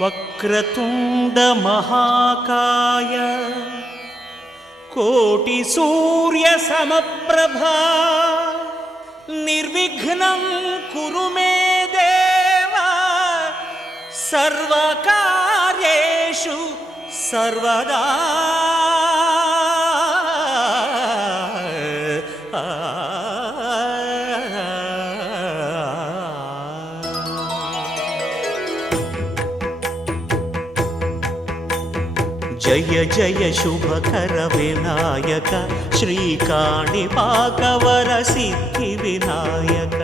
వక్రతుండ మహాకాయ కోటి సూర్య సమప్రభా నిర్విఘ్నం కురు మే దేవ సర్వకార్యేషు సర్వదా. జయ జయ శుభకర వినాయక శ్రీకాణిపాకవర సిద్ధి వినాయక.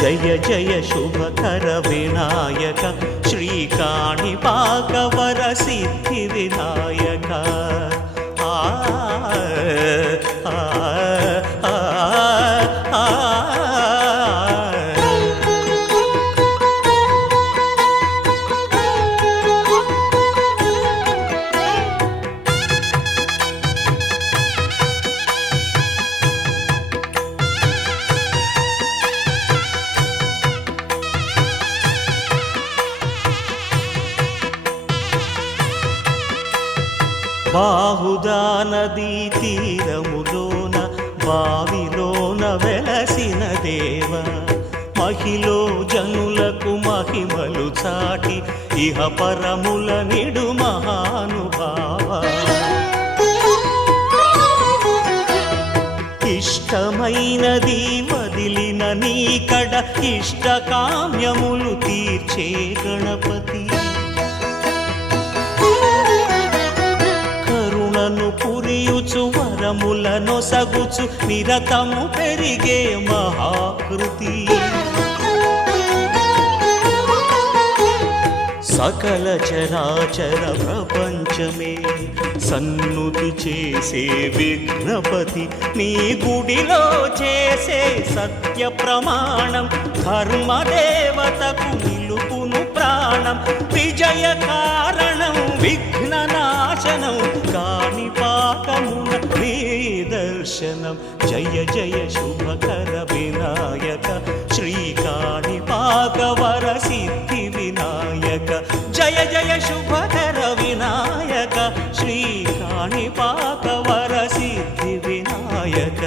జయ జయ శుభకర వినాయక శ్రీకాణిపాకవర సిద్ధి వినాయక. బాహుదా నదీ తీరములోన బావిలోన వెలసిన దేవ మహిలో జనులకు మహిమలు చాటి ఇహ పరముల నిడు మహానుభావ. ఇష్టమైనది వదిలిన నీకడ ఇష్ట కామ్యములు తీర్చే గణపతి. పురియుచు వరములను సగుచు నిరతము పెరిగే మహాకృతి. సకల చరాచర ప్రపంచమే సన్నుతి చేసే విఘ్నపతి. నీ గుడిలో చేసే సత్య ప్రమాణం ధర్మదేవతకు నిలుపును ప్రాణం. విజయ కారణం విఘ్న నాశనం కాణిపాకమున నీ దర్శనం. జయ జయ శుభకర వినాయక శ్రీకాణిపాకవర సిద్ధి వినాయక. జయ జయ శుభకర వినాయక శ్రీకాణిపాకవర సిద్ధి వినాయక.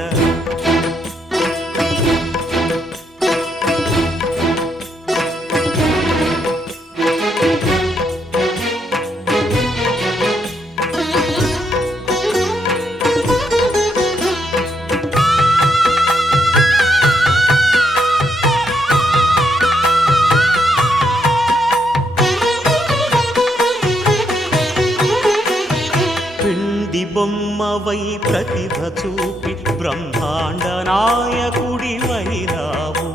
బొమ్మవై ప్రతిభ చూపి బ్రహ్మాండ నాయకుడి వైరావు.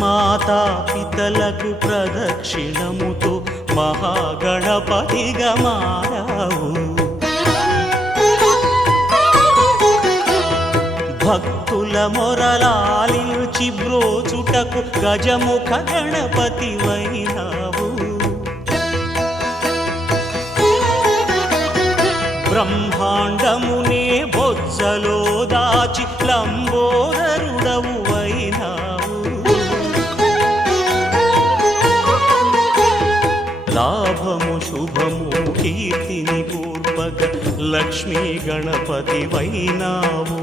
మాతా పితలకు ప్రదక్షిణముతో మహాగణపతిగా మారావు. భక్తుల మొరలాలించి బ్రోచుటకు గజముఖ గణపతి వైనావు. బ్రహ్మాండమునే బొజ్జలో దాచి లంబోదరుడవు అయినావు. లాభము శుభము కీర్తిని పూర్వక లక్ష్మీ గణపతి వైనావు.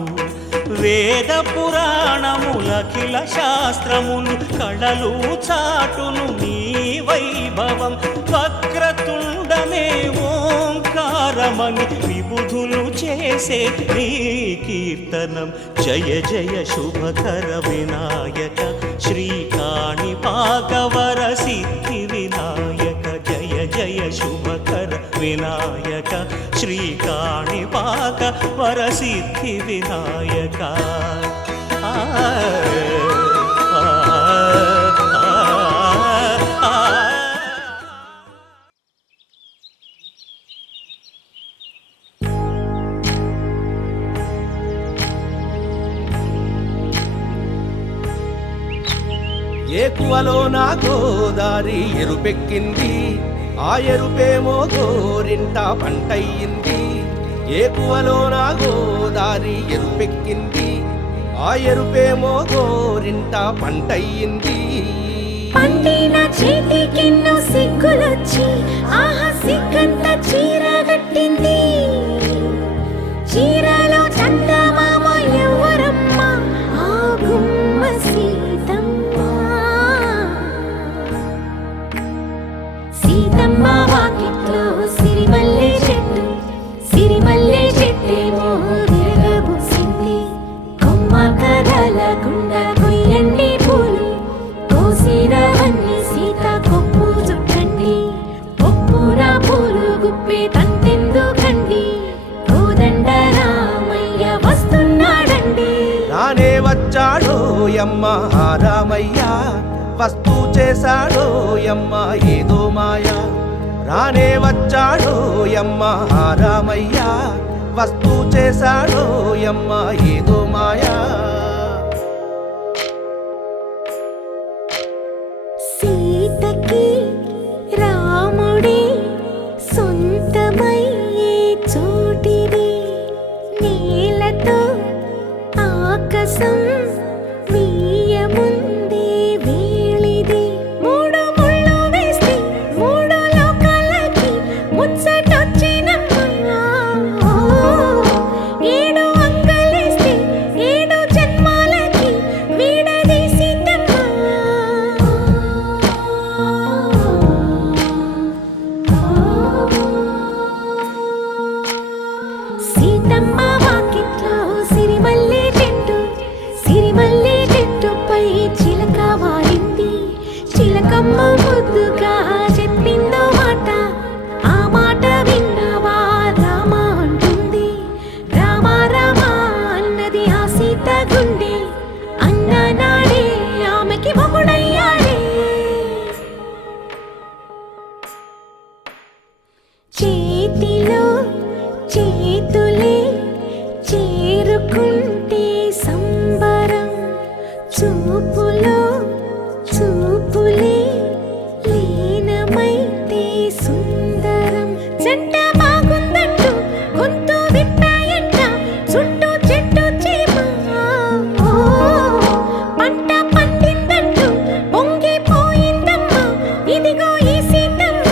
వేద పురాణములఖిల శాస్త్రములు కళలు చాటును నీ వైభవం. వక్రతుండమే ఓంకారమని విబుధులు చేసే నీ కీర్తనం. జయ జయ శుభకర వినాయక శ్రీకాణిపాకవర సిద్ధి వినాయక. జయ జయ శుభకర వినాయక శ్రీకాణిపాకవర సిద్ధి వినాయక. ఏకువలో నా గోదారి ఎరుపెక్కింది, ఆ ఎరుపేమో గోరింట పంటయ్యింది. ఏకువలో నా గోదారి ఎరుపెక్కింది, ఆ ఎరుపేమో గోరింట పంటయ్యింది. పండిన చేతికెన్నో సిగ్గులొచ్చి ఆహా సిగ్గంత చీర కట్టింది. చీరలో చందమామ ఎవరమ్మ? ఆ గుమ్మ సీతమ్మ. సీతమ్మ వాకిట్లో సిరిమల్లె చెట్టు, సిరిమల్లె చెట్టేమో విరగబూసింది. కొమ్మ కదలకుండా కొయ్యండి పూలు, కోసిరవన్నీ సీత కొప్పు చుట్టండి. ఒప్పున పూలు గుప్పే తంతెందుకండి, కోదండ రామయ్య వస్తున్నాడండి. రానే వచ్చాడో యమ్మ రామయ్య, వస్తూ చేశాడో యమ్మ ఏదో మాయా. రానే వచ్చాడో యమ్మ రామయ్య, వస్తూ చేశాడో యమ్మ ఏదో మాయా. సీతకి రాముడే సొంతమయ్యే చోటిది, నేలతో ఆకాశం వీయముందే వేళిది. మూడు ముళ్ళు వేస్తే మూడు లోకాలకి ముచ్చటొచ్చినమ్మా. ఏడు అంగలేస్తే ఏడు జన్మాలకి వీడదీసిద్దమ్మా. సీతమ్మ వాకిట్లో సిరిమల్లె చెట్టు, సిరిమల్లె చెట్టుపై చిలక వాలింది. చిలకమ్మ ముద్దుగా చెప్పిందో మాట, ఆ మాట విన్నవా రామ అంటుంది. రామ రామ అన్నది ఆ సీత గుండె, అన్న నాడే ఆమెకి మొగుడయ్యాడే. చేతిలో చేతులే చేరుకుంటే సంబరం, చూపులో చూపులే లీనమైతే సుందరం. జంట బాగుందంటూ గొంతు విప్పాయంట చుట్టూ చెట్టు చీమ. పంట పండిందంటూ పొంగిపోయిందమ్మా, ఇదిగో ఈ సీతమ్మ.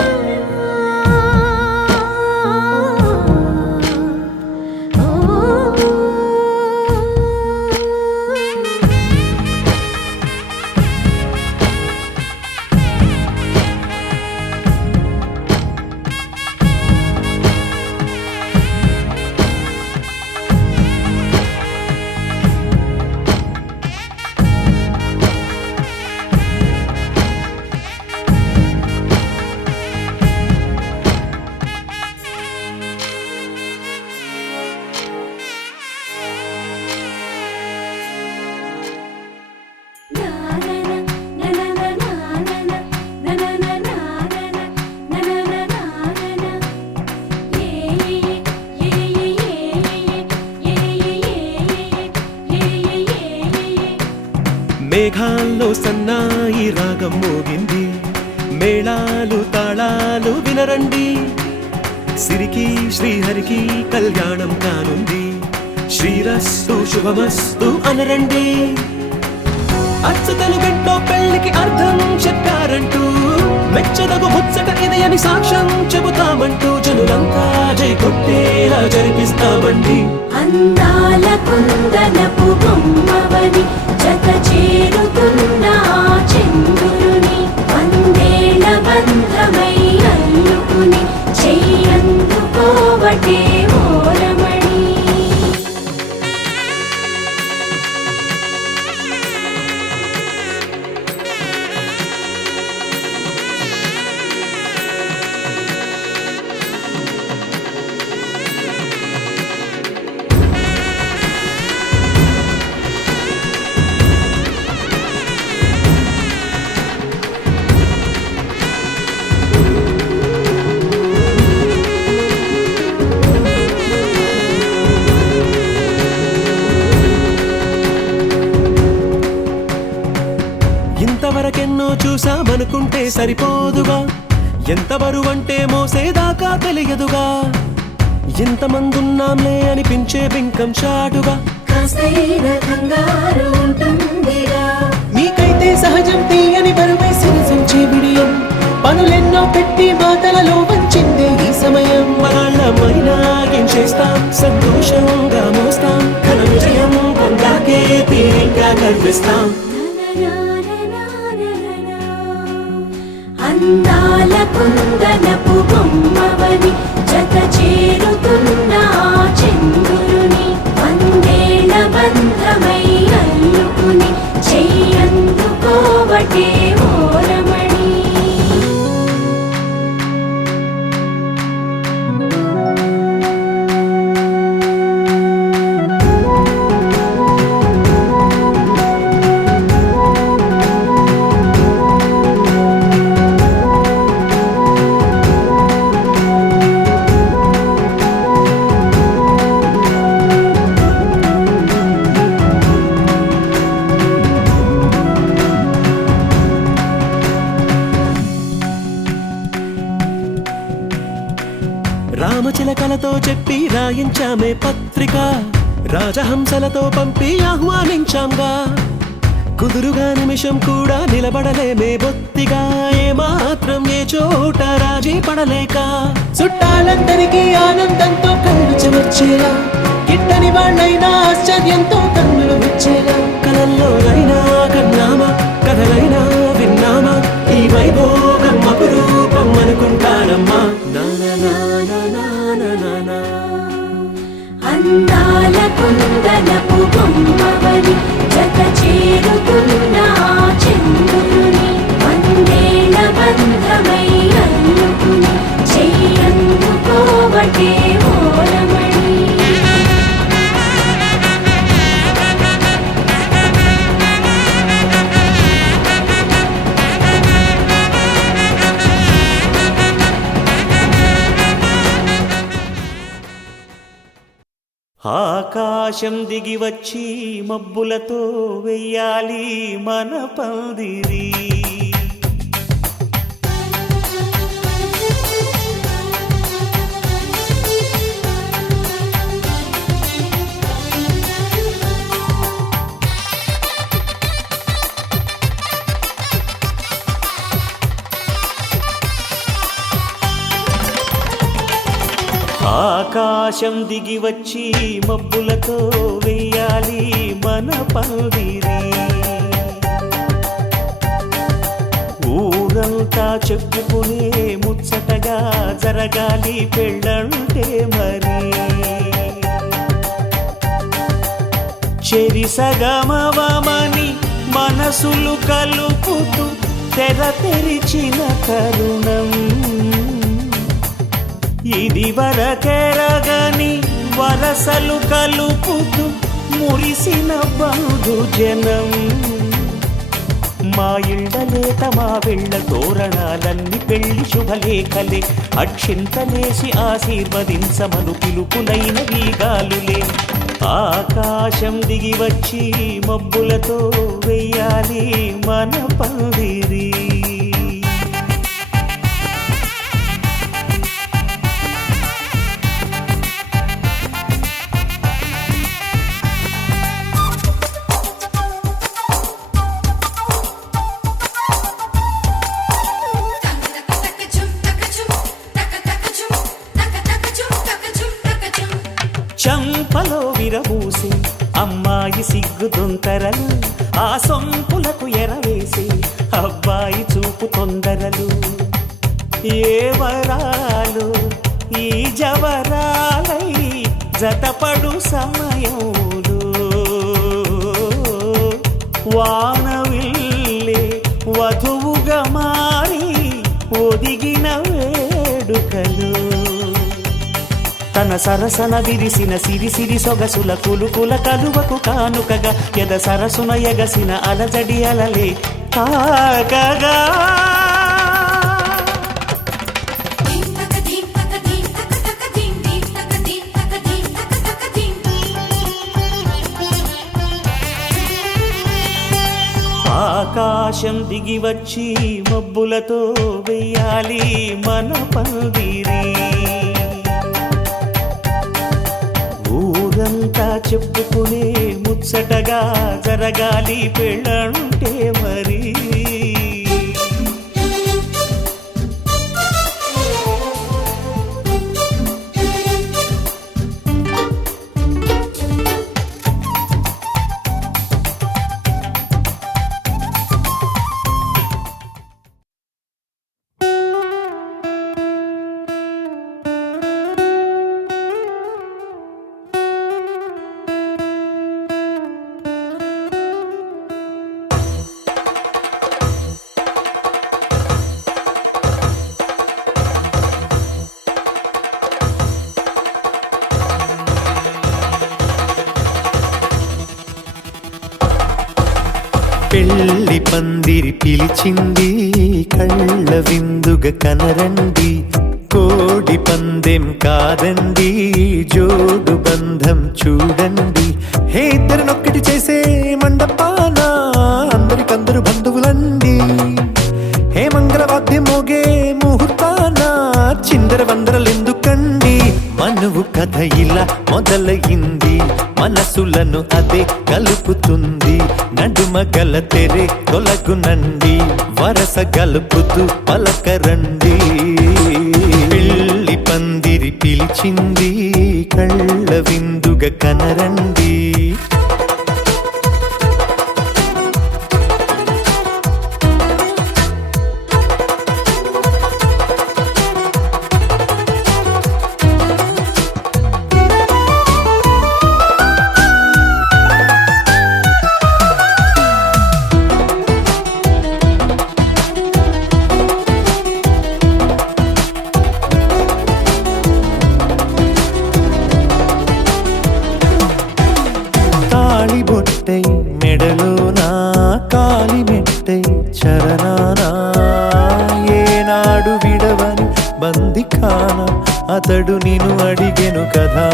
మేఘాల్లో సన్నాయి రాగం మోగింది, మేళాలు తాళాలు వినరండి. సిరికి శ్రీహరికి కళ్యాణం కానుంది, శ్రీరస్తు శుభమస్తు అనరండి. అచ్చతలు గంటో పెళ్లికి అర్థం చెప్పారంటూ, మెచ్చదగు ముచ్చట ఇది అని సాక్ష్యం చెబుతామంటూ, జనులంతా జై కొట్టేలా జరిపిస్తామండి. అందాల కుందనపు బొమ్మవని జత చేరుతున్న ఆ చంద్రుని, వందేళ్ల బంధమై అల్లుకుని చెయ్యందుకోవటే ఓరమణి. ఇంతవరకెన్నో చూసామనుకుంటే సరిపోదుగా, ఎంత బరువంటే మోసేదాకా తెలియదుగా. ఇంతమందున్నాంలే అనిపించే బింకం చాటుగా, కాస్తైన కంగారు ఉంటుందిగా. మీకైతే సహజం తీయని బరువై సమయం పనులెన్నో పెట్టి మాటలలో వంచిందే ఈ సమయం వాళ్ళమైనా ఏం చేస్తాం సంతోషంగా మోస్తాం ఘన విజయం పొందాకే తీరిగ్గా గర్విస్తాం అందాల కుందనపు బొమ్మవని జత చేరుతున్న ఆ చంద్రుని వందేళ్ల బంధమై అల్లుకుని చెయ్యందుకోవటే ఓరమణి రామచిలకలతో చెప్పి రాయించామే పత్రిక రాజహంసలతో పంపి ఆహ్వానించాంగా కుదురుగా నిమిషం కూడా నిలబడలేమే బొత్తిగా ఏమాత్రం ఏ చోట రాజీ పడలేక చుట్టాలందరికీ ఆనందంతో కళ్ళు చెమర్చేలా గిట్టని వాళ్ళైనా ఆశ్చర్యంతో కన్నులు వచ్చేలా కలల్లోనైనా కన్నామా కథలైనా విన్నామా ఈ వైభోగం అపురూపం అనుకుంటానమ్మా అందాల కుందనపు బొమ్మవని జత చేరుతున్న ఆ చంద్రుని వందేళ్ల బంధమై అల్లుకుని చెయ్యందుకోవటే ఓరమణి ఆకాశం దిగి వచ్చి మబ్బులతో వెయ్యాలి మన పందిరి ఆకాశం దిగి వచ్చి మబ్బులతో వెయ్యాలి మన పందిరి ఊరంతా చెప్పుకునే ముచ్చటగా జరగాలి పెళ్ళంటే మరి చెరిసగమవమని మనసులు కలుపుతూ తెర తెరిచిన తరుణం ఇది వరకెరగని వరసలు కలుపుతూ మురిసిన బంధు జనం మా ఇళ్ళలేత మా వెళ్ళ తోరణాలన్నీ పెళ్లి శుభలేఖలే అక్షింతలేసి ఆశీర్వదించమను పిలుపులైన వీగాలులే ఆకాశం దిగి వచ్చి మబ్బులతో వెయ్యాలి మన పందిరి చంపలో విరబూసి అమ్మాయి సిగ్గుదొంతరలు ఆ సొంపులకు ఎరవేసి అబ్బాయి చూపు తొందరలు ఏ వరాలు ఈ జవరాలై జతపడు సమయంలో వానవిల్లే వధువుగా మారి ఒదిగిన వేడుకలు తన సరసన విరిసిన సిరిసిరి సొగసుల కులుకుల కలువకు కానుకగా ఎద సరసున ఎగసిన అలజడి అలలే తాకగా ఆకాశం దిగి వచ్చి మబ్బులతో వెయ్యాలి మన పందిరి ఊరంతా చెప్పుకునే ముచ్చటగా జరగాలి పెళ్ళంటే మరి పెళ్లి పందిరి పిలిచింది కళ్ళ విందుగా కనరండి కోడి పందెం కాదండి జోడు బంధం చూడండి హే ఇద్దరినొక్కటి చేసే మండపాన అందరికందరు బంధువులండి హే మంగళవాద్యం మోగే ముహూర్తాన చిందర వందరలెందుకండి మనువు కథ ఇలా మొదలయింది మనసులను అదే కలుపుతుంది నడుమ గల తెరే తొలగునండి వరస గలుపుతూ పలకరండి పెళ్లి పందిరి పిలిచింది కళ్ళ విందుగా కనరండి బొట్టై మెడలోనా కాలి మెట్టై చరణానా ఏనాడు విడవని బందిఖాన అతడు నిన్ను అడిగెను కదా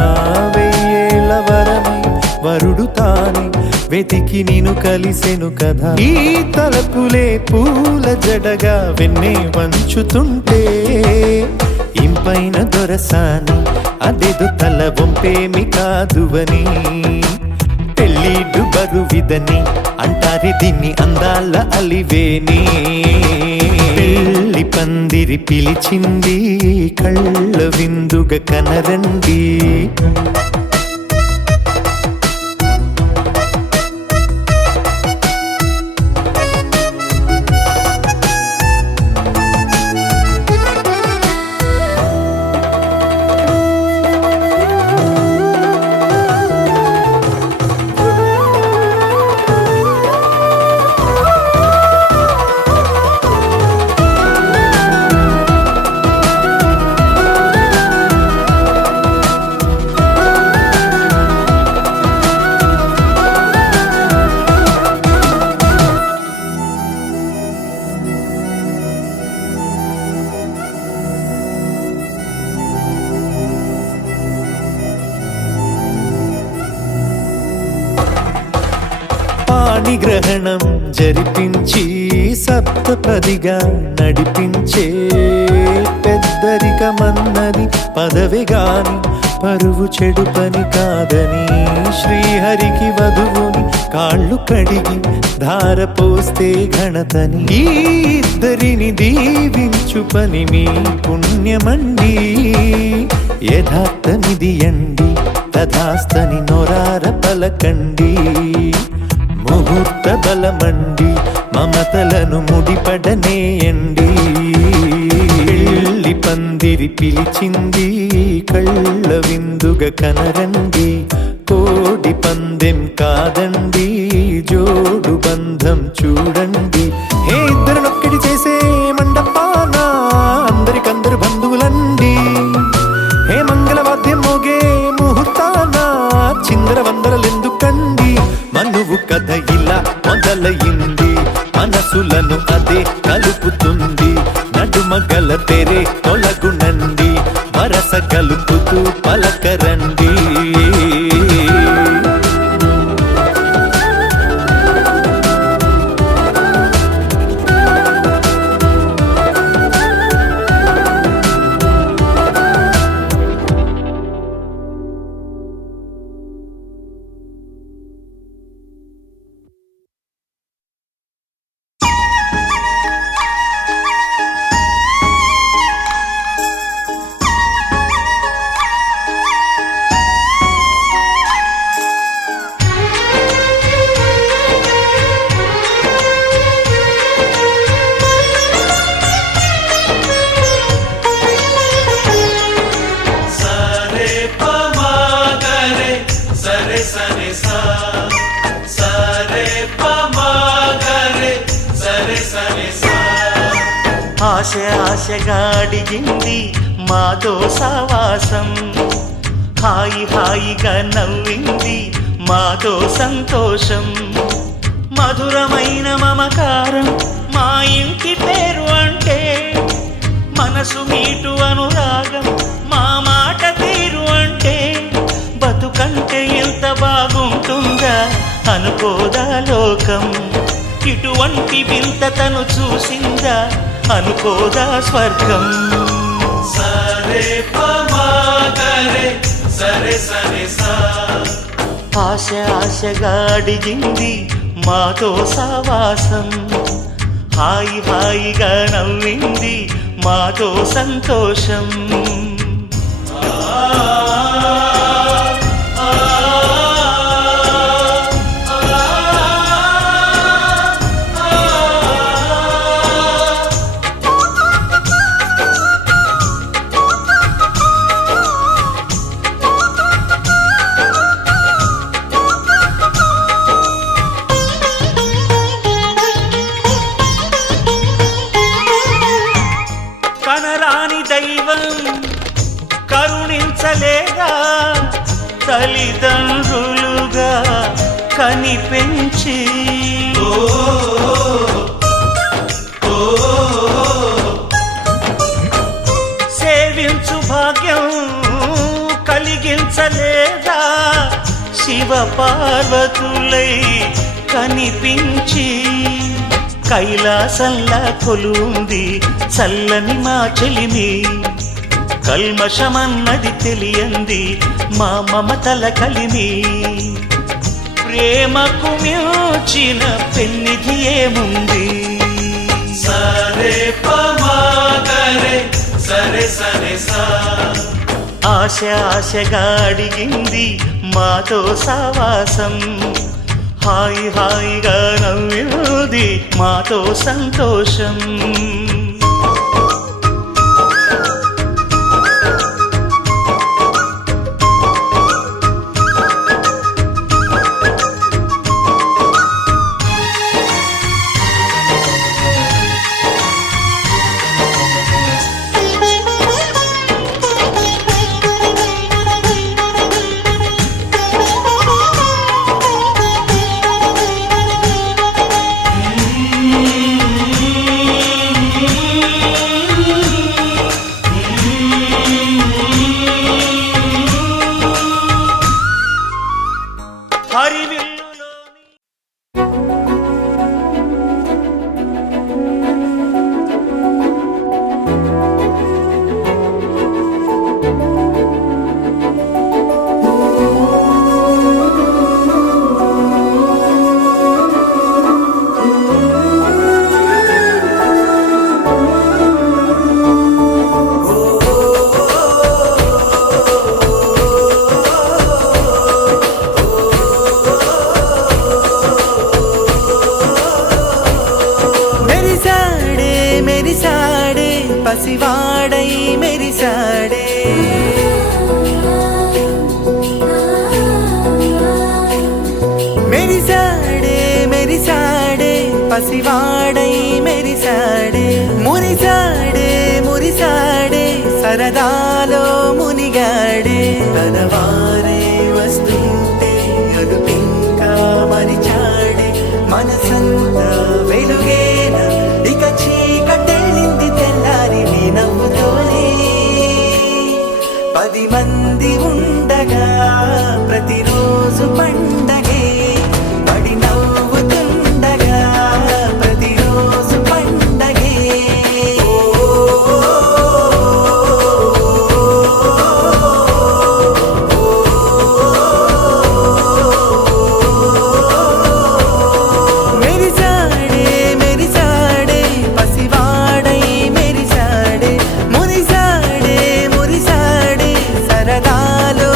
వెయ్యేళ్ళ వరమై వరుడు తానే వెతికి నిన్ను కలిసెను కదా ఈ తలపులే పూల జడగా వెన్నే వంచుతుంటే ఇంపైన దొరసాని అదేదో తల వంపేమి కాదువని పెళ్ళిడు బరువిదని అంటారే దీన్ని అందాల అలివేని పెళ్లి పందిరి పిలిచింది కళ్ళ విందుగా కనరండి పాణిగ్రహణం జరిపించి సప్తపదిగా నడిపించే పెద్దరికమన్నది పదవి గాని పరువు చెడు పని కాదని శ్రీహరికి వధువుని కాళ్ళు కడిగి ధార పోస్తే ఘనతని ఈ ఇద్దరిని దీవించు పని మీ పుణ్యమండి యథార్థమిది అండి తథాస్తని నొరార పలకండి ముహూర్త బలమండి మమతలను ముడిపడనేయండి పెళ్లి పందిరి పిలిచింది కళ్ళ విందుగా కనరండి కోడి పందెం కాదండి జోడు బంధం చూడండి హే ఇద్దరినొక్కటి చేసే మండపాన అందరికందరు బంధువులండి హే మంగళవాద్యం మోగే ముహూర్తాన చిందర వందరలెందుకండి మనువు కథ ఇలా మొదలయింది మనసులను అదే కలుపుతుంది నడుమ గల తెరే తొలగునండి వరస కలుపుతూ పలకరండి ఆశ ఆశగా అడిగింది మాతో సావాసం హాయి హాయిగా నవ్వింది మాతో సంతోషం మధురమైన మమకారం మా ఇంటి పేరు అంటే, మనసు మీటు అనురాగం మా మాట తీరు అంటే, బతుకంటే ఎంత బాగుంటుందా అనుకోదా లోకం, ఇటువంటి వింత తను చూసిందా అనుకోదా స్వర్గం. సరే పమాగరే సరే సరే సా, ఆశ ఆశగా అడిగింది మాతో సావాసం, హాయి హాయిగా నవ్వింది మాతో సంతోషం. కనరాని దైవం కరుణించలేదా, తల్లిదండ్రులుగా కనిపెంచి సేవించు భాగ్యం కలిగించలేదా, శివ పార్వతులై కనిపించి కైలాసంలా కొలుంది చల్లని మా చెలిమి, కల్మషమన్నది తెలియంది మా మమతల కలిమి, ప్రేమకు మించిన పెన్నిధి ఏముంది. సరే పమాగరే సరే సరే సా, ఆశ ఆశగా అడిగింది మాతో సావాసం, హాయి హాయిగా నవ్వింది మాతో సంతోషం. పసివాడై మెరిసాడే, మెరిసాడే మెరిసాడే పసివాడై మెరిసాడే, మురిసాడే మురిసాడే సరదాలో మునిగాడే, తన వారే వస్తుంటే అదుపింకా మరిచాడే, మనసంతా వెలుగేనా ఇక చీకటెళ్ళింది తెల్లారి నీ నవ్వుతోనే, 10 మంది ఉండగా ప్రతిరోజు పండగే, పడి నవ్వుతుండగా ప్రతిరోజు పండగే. మెరిసాడే మెరిసాడే పసివాడై మెరిసాడే, మురిసాడే మురిసాడే సరదాలో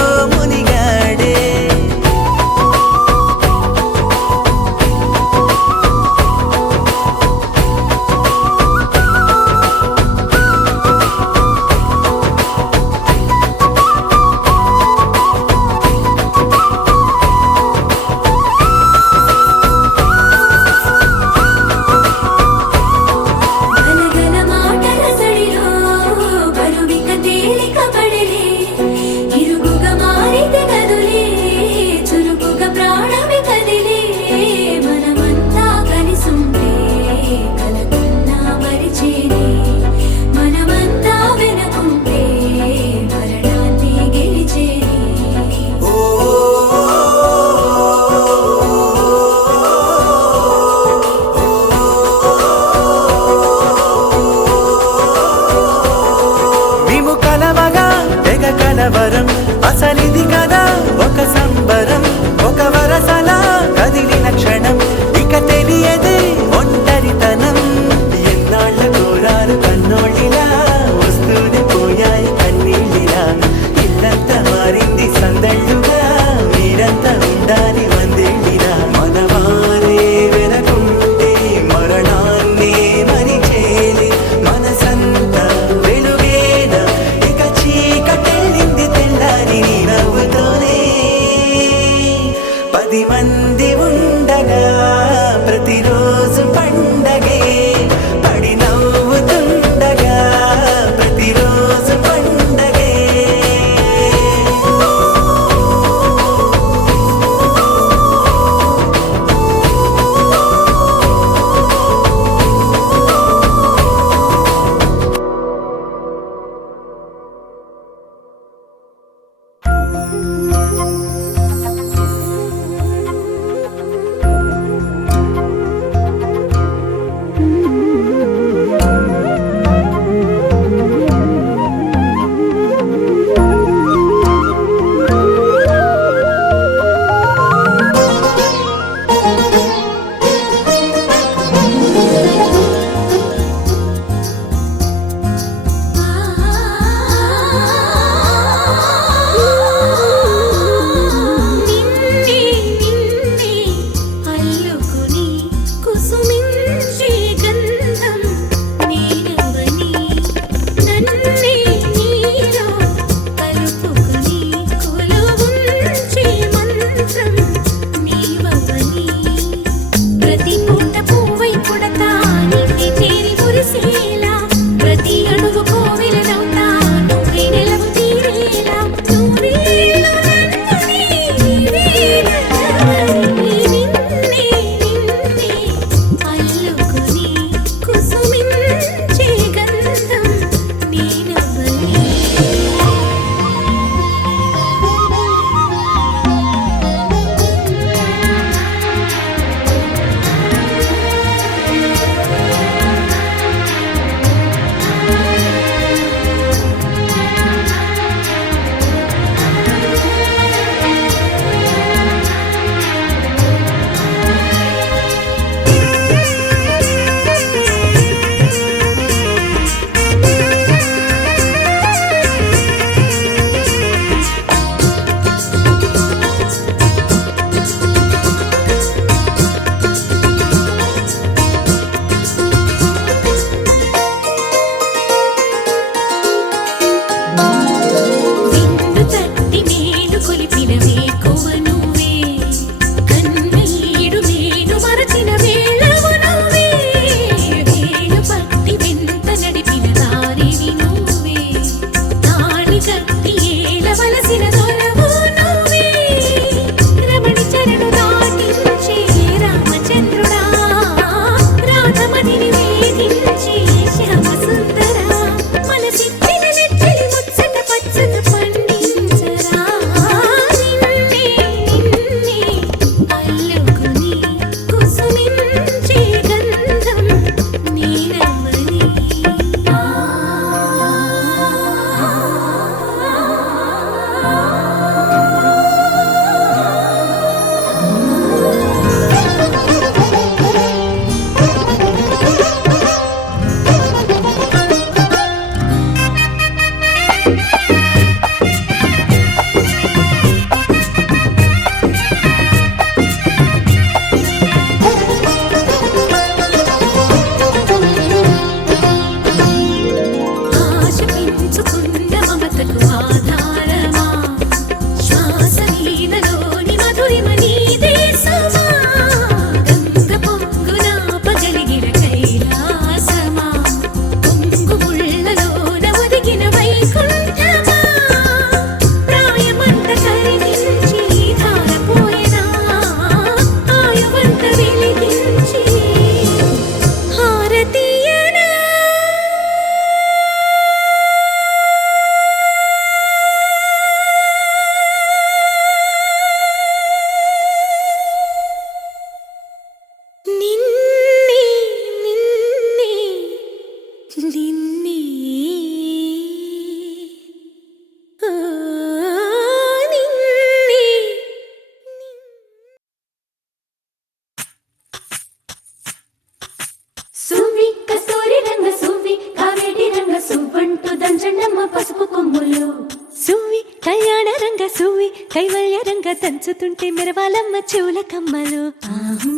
సువ్వి కైవల్య రంగ దంచుతుంటే మెరవాలమ్మ చెవుల కమ్మలు ఆహు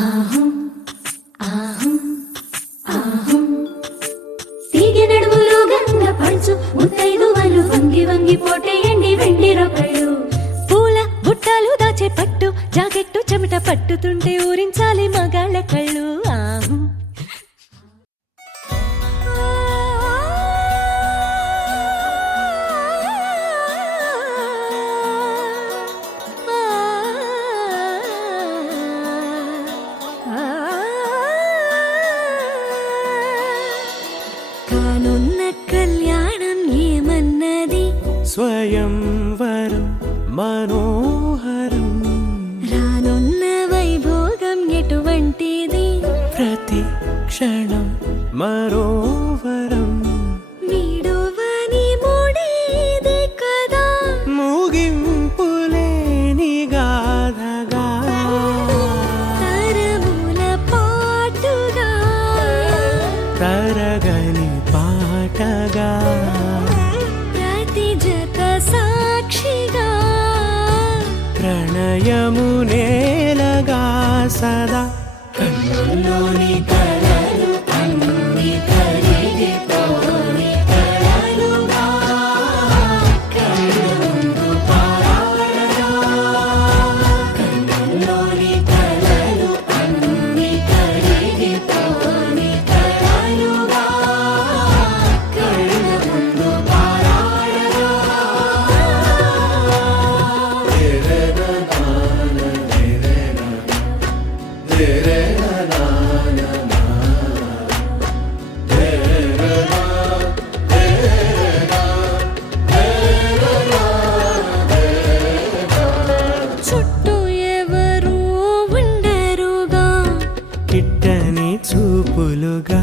ఆహు ఆహు ఆహు తీగె నడుములు గంగ పంచు ముత్తైదువలు వంగి వంగి పోటేయండి వెండి రొకళ్ళు పూల బుట్టాలు దాచే పట్టు జాకెట్టు చెమట పట్టుతుంటే ఊరించాలి మగాళ్ళ కళ్ళు ఆహు కానున్న కళ్యాణం ఏమన్నది స్వయంవరం మనోహరం రానున్న వైభోగం ఎటువంటిది ప్రతి క్షణం మరోవరం వీడువని మూడేది కదా ముగింపులేని గాథగా తరముల పాటుగా తరగని పాటగా ప్రతి జత సాక్షిగా ప్రణయము నేలగా సదా కన్నుల్లోని కలలు అన్ని కరిగిపోని కలలుగా కళ్ళ ముందు పారాడగా కన్నుల్లోని కలలు అన్ని కరిగిపోని కలలుగా కళ్ళ ముందు పారాడగా చుట్టూ ఎవరు ఉండరుగా కిట్టని చూపులుగా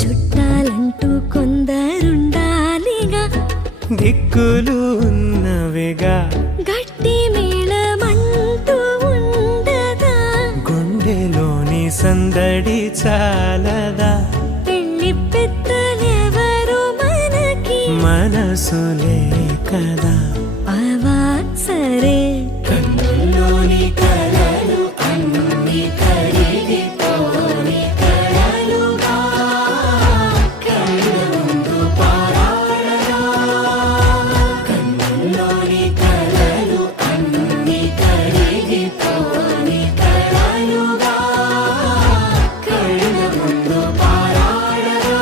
చుట్టాలంటూ కొందరుండాలిగా దిక్కులు ఉన్నవిగా గట్టి మేళమంటూ ఉండదా గుండెలోని సందడి చాలదా పెళ్లి పెద్దలెవరు మనకి మనసులే కదా అవా సరే కన్నుల్లోని కలలు అన్ని కరిగిపోని కలలుగా కళ్ళ ముందు పారాడగా కన్నుల్లోని కలలు అన్ని కరిగిపోని కలలుగా కళ్ళ ముందు పారాడగా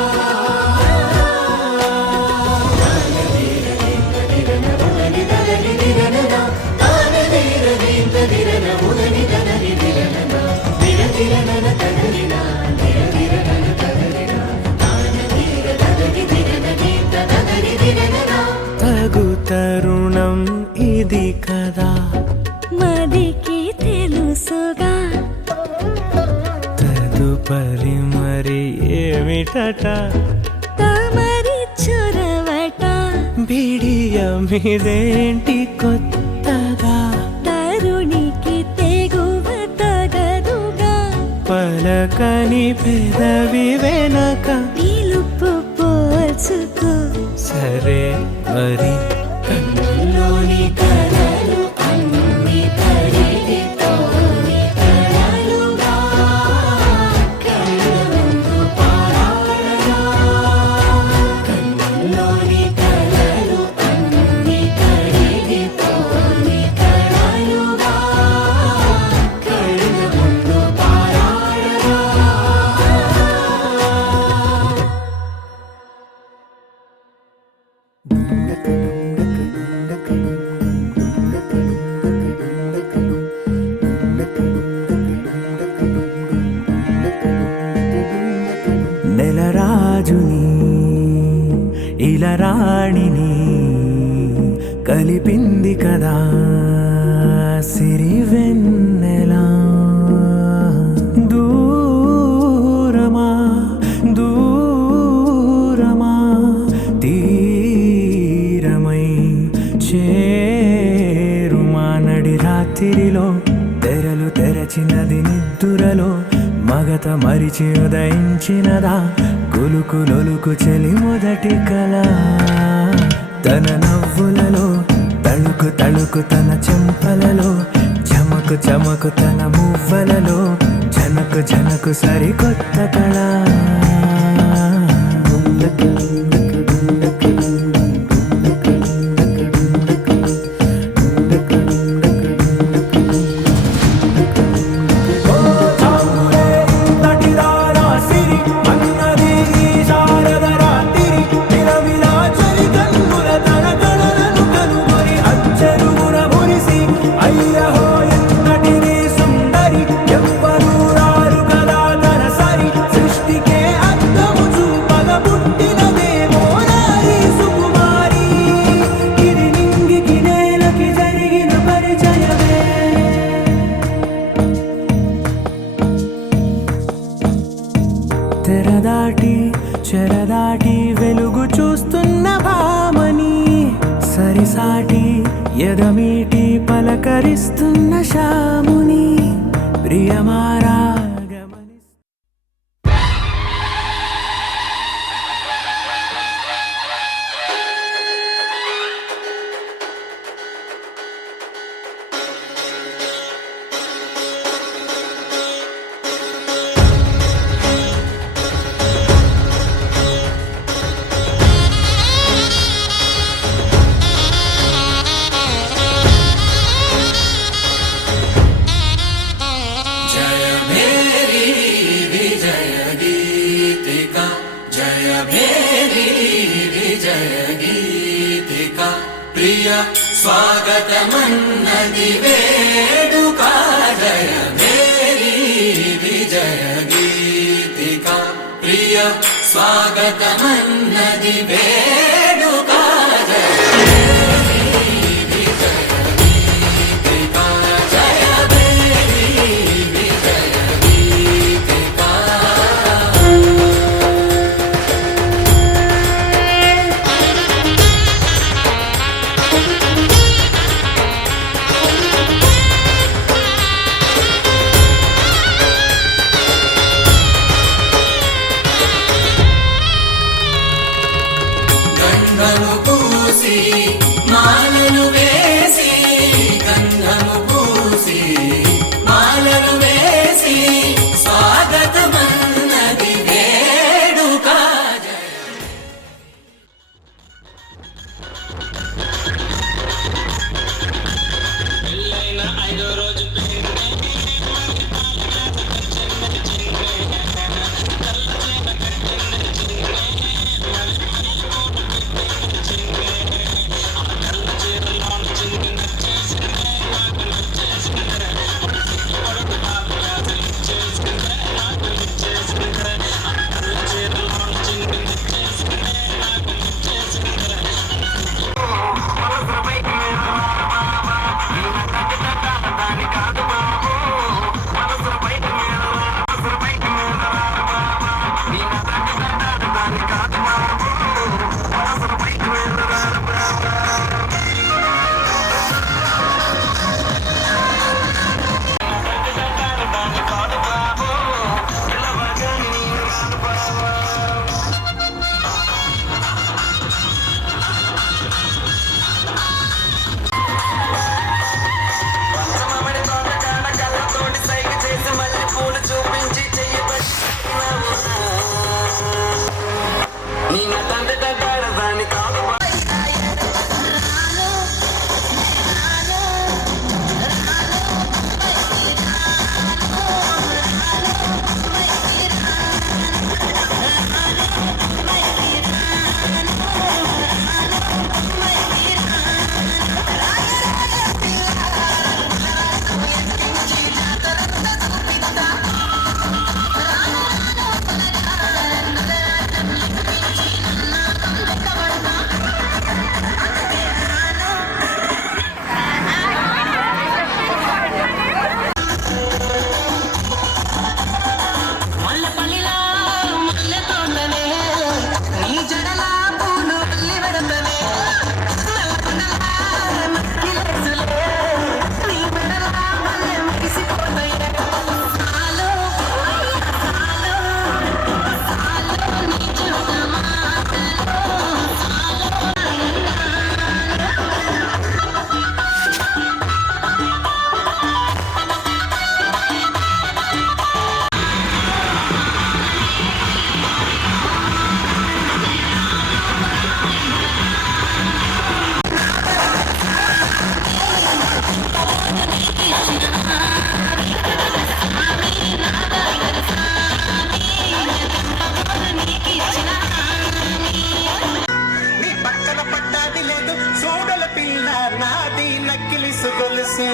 తగు తరుణం ఇది కదా మదికి తెలుసుగా తదుపరి మరి ఏమిటట తమరి చొరవట బిడియమిదేంటి కొత్తగా తరుణికి తెగువ తగదుగా పలకని పెదవి వెనక పిలుపు పోల్చుకో సరే మరి కన్నుల్లోని కలలు అన్ని కరిగిపోని కలలుగా కళ్ళ ముందు పారాడగా కన్నుల్లోని కలలు అన్ని కరిగిపోని కలలుగా కళ్ళ ముందు పారాడగా నెలరాజుని ఇలరాణిని కలిపింది కదా సిరివెన్నెలా దూరమా దూరమా తీరమై చేరుమా నడి రాత్రిలో తెరలు తెరచినది నిద్దురలో మగత మరిచి ఉదయించినదా కులుకు లొలుకు చెలి మొదటి కళ తన నవ్వులలో తళుకు తళుకు తన చెంపలలో చమకు చమకు తన మువ్వలలో జనకు జనకు సరికొత్త కళ తెరదాటి చెరదాటి వెలుగు చూస్తున్న భామని సరిసాటి ఎదమీటి పలకరిస్తున్న శాముని ప్రియమారా ప్రియ స్వాగతమన్నది వేడుక జయ మేరీ విజయ గీతిక ప్రియ స్వాగతమన్నది వేడుక జయ మేరీ విజయ గీతిక జయ మేరీ విజయ గీతిక గొలుసు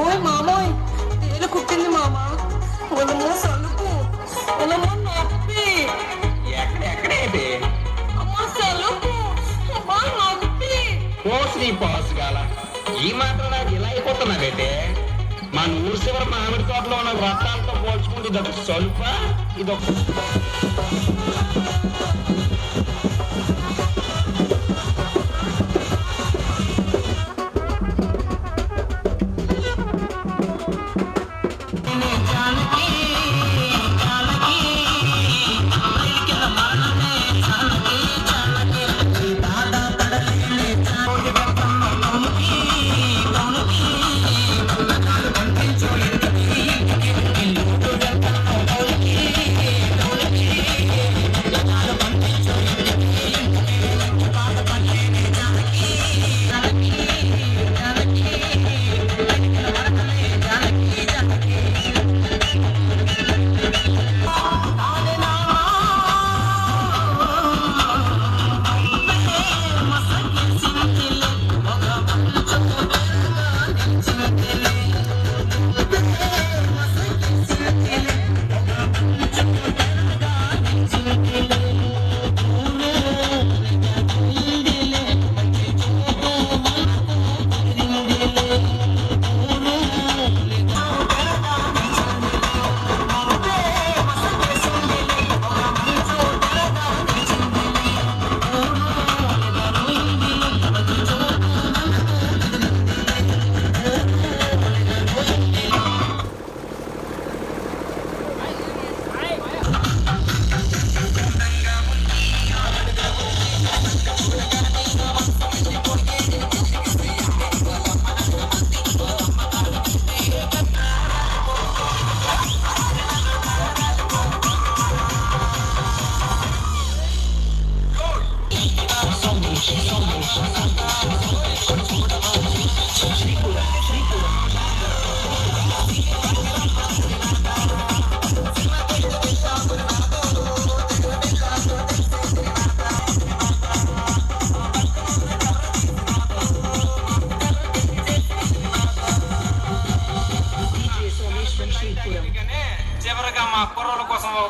ఓయ్ మామోయ్ తేలు కుట్టింది మామ ఒలమో సలుపు ఒలమో నొప్పి ఎక్కడెక్కడేది అమ్మ సలుపు అమ్మ నొప్పి పోసి పాస్ గాల ఈ మాత్రం నాకు ఇలా అయిపోతున్నావేంటే మన ఊరు చివరి మామిడి తోటలో ఉన్న రత్నాలతో పోల్చుకుంటే ఇదొక స్వల్ప ఇదొక Thank you.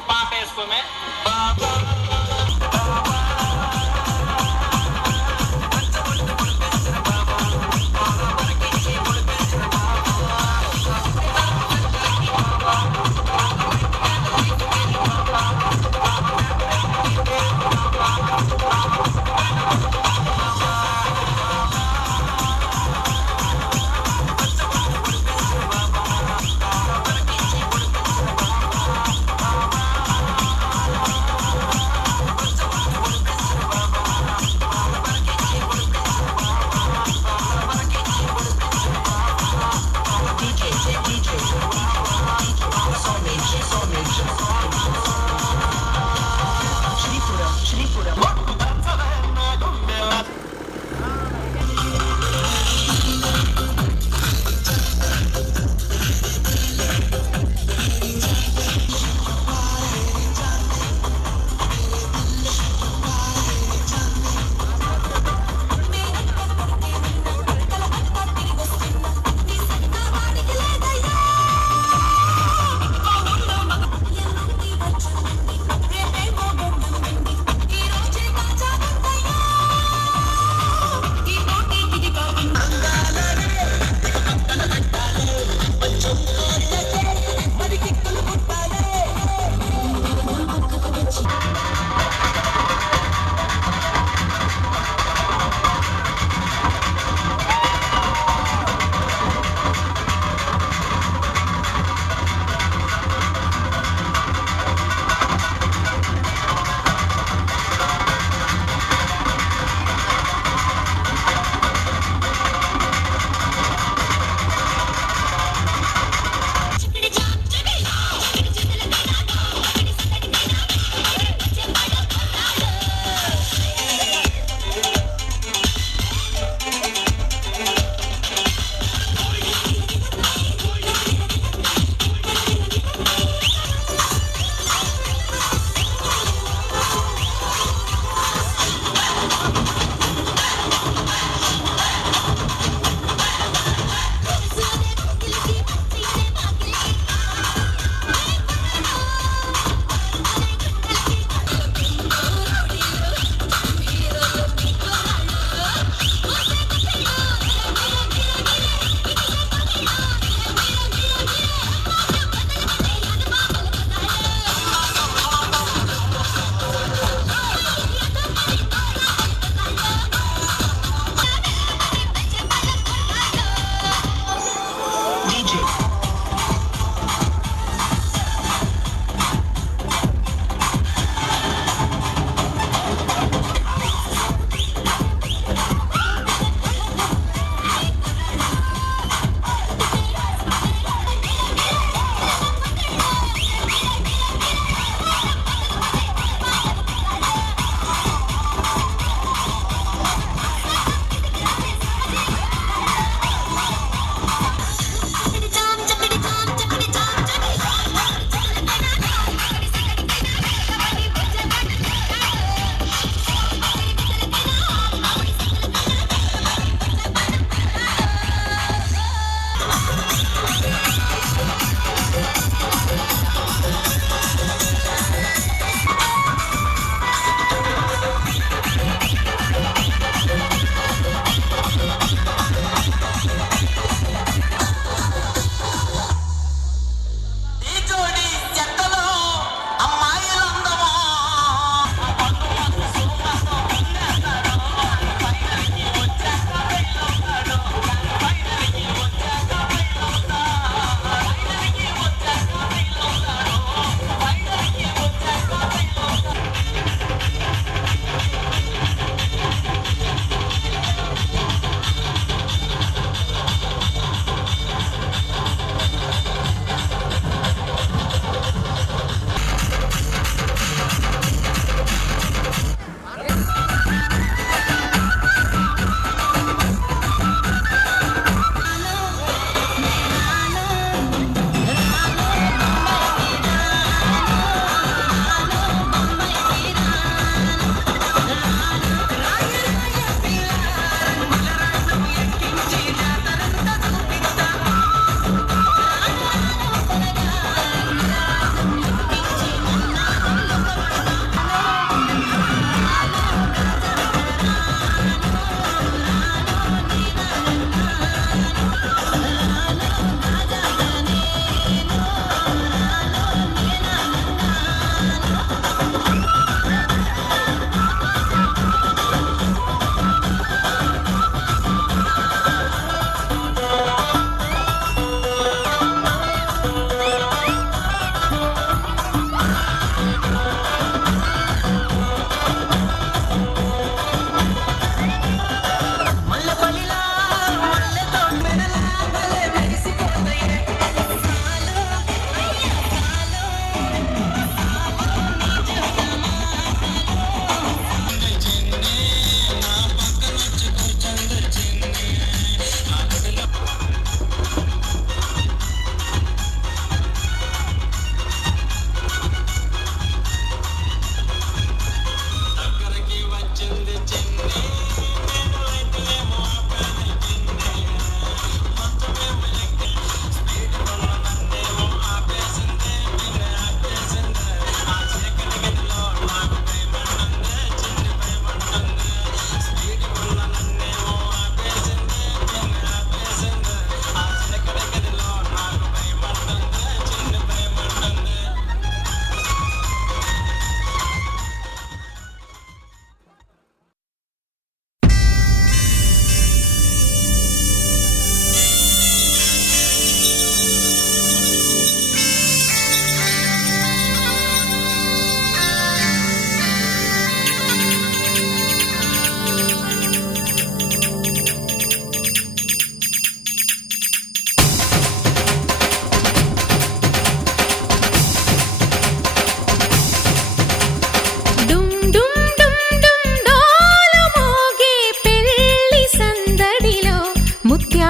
పాట వేసుకోమే బాబా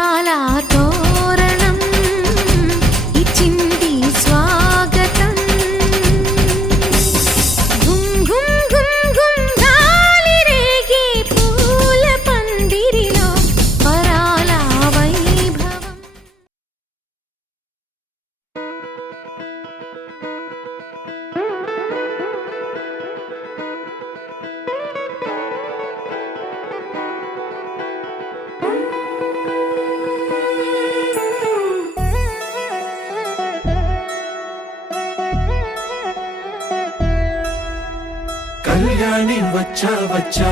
వరాల తోరణం ఇచ్చింది స్వాగతం గుం గుం గుం గుం గాలి రేగే పూల పందిరిలో వరాల వైభవం కళ్యాణి వచ్చా వచ్చా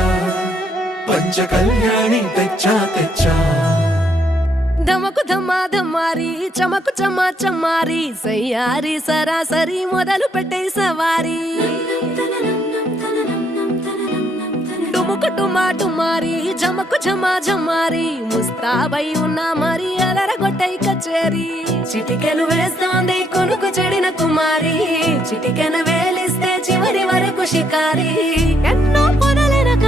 పంచ కళ్యాణి తెచ్చా తెచ్చా ధమకు ధమ్మా ధమ్మారి చమకు చమ్మా చమ్మారి సయ్యారి సరాసరి మొదలు పెట్టే సవారి డుముకు డుమా డుమారి జమకు ఝమా ఝమారి ముస్తాబై ఉన్నా మరి అలరగొట్టై కచేరి చిటికెలు వేస్తోంది కొనుకు చెడిన కుమారి చిటికెను వేలిస్తే చివరి వరకు షికారి ఎన్నో పొదలెనక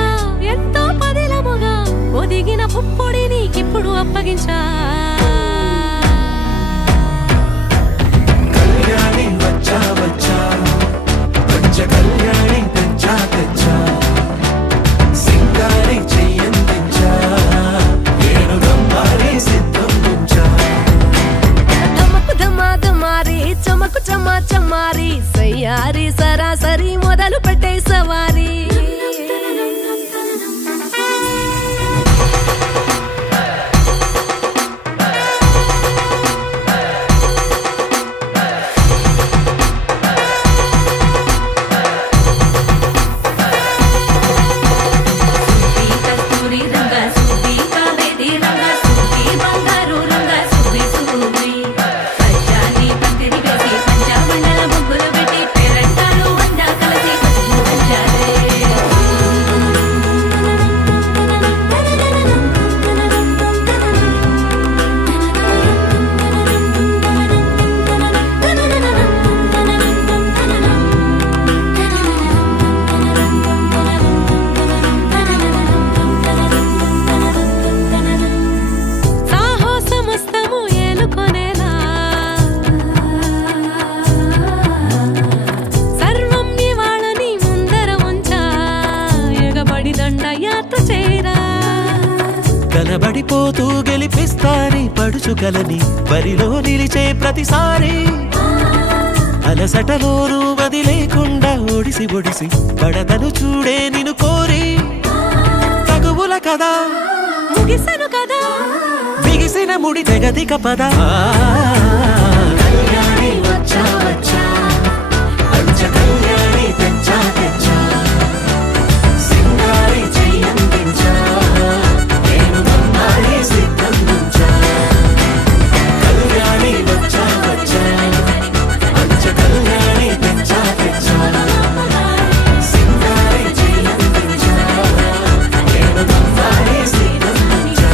ఎంతో పదిలముగా ఒదిగిన పుప్పొడి నీకిప్పుడు అప్పగించా కళ్యాణి వచ్చా వచ్చా పంచ కళ్యాణి తెచ్చా తెచ్చా సింగారి చెయ్యందించా ఏడు గమ్మారి సిద్ధం ఉంచా ధమకు ధమా ధమారి చమకు చమ్మా చమ్మారి సయ్యారి సరాసరి మొదలు పెట్టే సవారి సాహసమస్తము ఏలుకొనేలా సర్వం ఇవాళని ముందర ఉంచా ఎగబడి దండయాత్ర చేరా కనబడిపోతూ గెలిపిస్తాని పడుచుకలని బరిలో నిలిచే ప్రతిసారి అలసటలోనూ వదిలేకుండా ఒడిసి ఒడిసి పడతను చూడే నిన్ను కోరి తగువుల కదా ముగిసను కదా బిగిసిన ముడి తెగదిక పద కళ్యాణి వచ్చా వచ్చా పంచ కళ్యాణి తెచ్చా తెచ్చా సింగారి చెయ్యందించా నేను గమ్మారి సిద్ధం ఉంచా కళ్యాణి వచ్చా వచ్చా పంచ కళ్యాణి తెచ్చా తెచ్చా సింగారి చెయ్యందించా నేను గమ్మారి సిద్ధం ఉంచా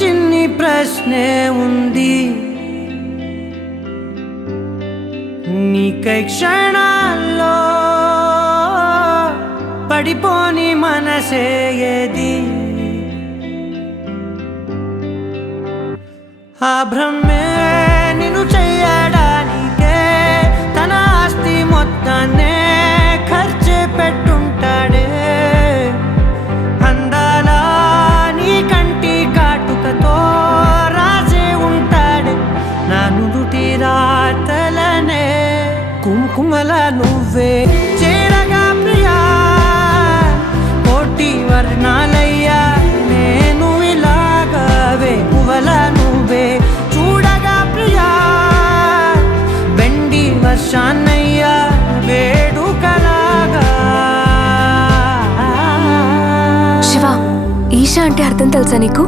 చిన్ని ప్రశ్నే ఉంది, నీకై క్షణాల్లో పడిపోని మనసే ఏది? ఆ భ్రమే నిన్ను చెయ్యడానికే తన ఆస్తి మొత్తాన్నే ఖర్చు పెట్టుంటాడే. అందాల నీ కంటి కాటుకతో రాసే ఉంటాడే నా నుదుటి రాతలనే. కుంకుమల నువ్వే చేరగా ప్రియా, కోటి వర్ణాలయ్యా నేను ఇలాగవే. పువ్వల నువ్వే చూడగా ప్రియా, బెండి వర్షాన్నయ్యా వేడుకలాగా. శివ, ఈషా అంటే అర్థం తెలుసా నీకు?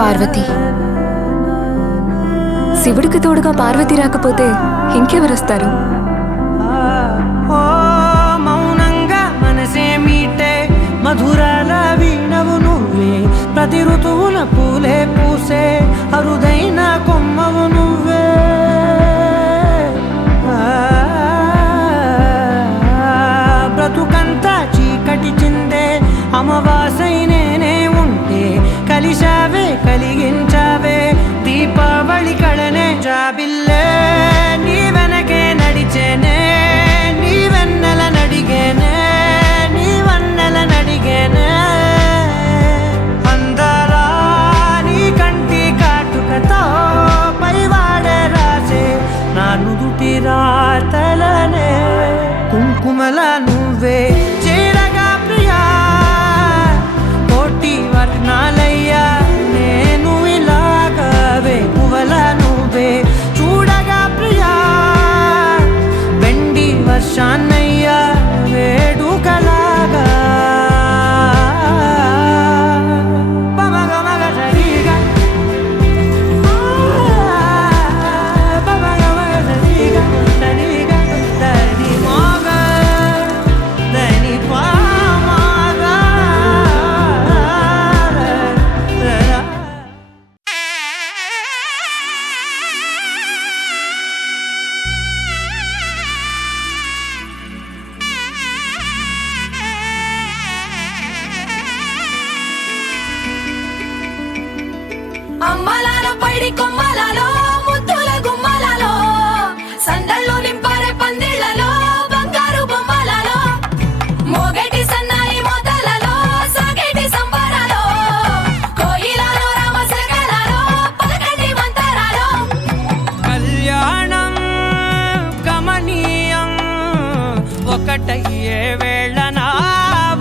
పార్వతి. శివుడికి తోడుగా పార్వతి రాకపోతే ఇంకెవరొస్తారు? ఓ మౌనంగా మనసే మీటే మధురాల వీణవు నువ్వే. ప్రతి ఋతువున పూలే పూసే అరుదైన కొమ్మవు నువ్వే. బ్రతుకంతా చీకటి చిందే అమవాసై నేనే ఉంటే కలిశావే కలిగించావే దీపావళి కళనే. జాబిల్లే నీ వెనకే నడిచేనే, నీ వెన్నెల నడిగేనే, నీ వన్నెల నడిగేనే. అందాలా నీ కంటి కాటుకతో పైవాడే రాసే నా నుదుటి రాతలనే. కుంకుమల నువ్వే చేరగా ప్రియా, కోటి వర్ణాలయ్యా నేను ఇలాగవే. పువ్వల నువ్వే చూడగా ప్రియా, బెండి వర్షాన్నయ్యా వేడుకలాగా. పమగమగ సరిగా, పమగమగ సరిగా, సరిగా దని మోగ దని పామగ. అమ్మలాలో పైడి కొమ్మలలో ముద్దుల గుమ్మలలో సందళ్ళు నింపారే పందిళ్లలో బంగారు బొమ్మలలో మోగేటి సన్నాయి మోతలలో సాగేటి సంబరాలో కోయిలలో రామశకలలో పలకటి మంతరాలో. కళ్యాణం గమనీయం ఒకటయ్యే వేళ నా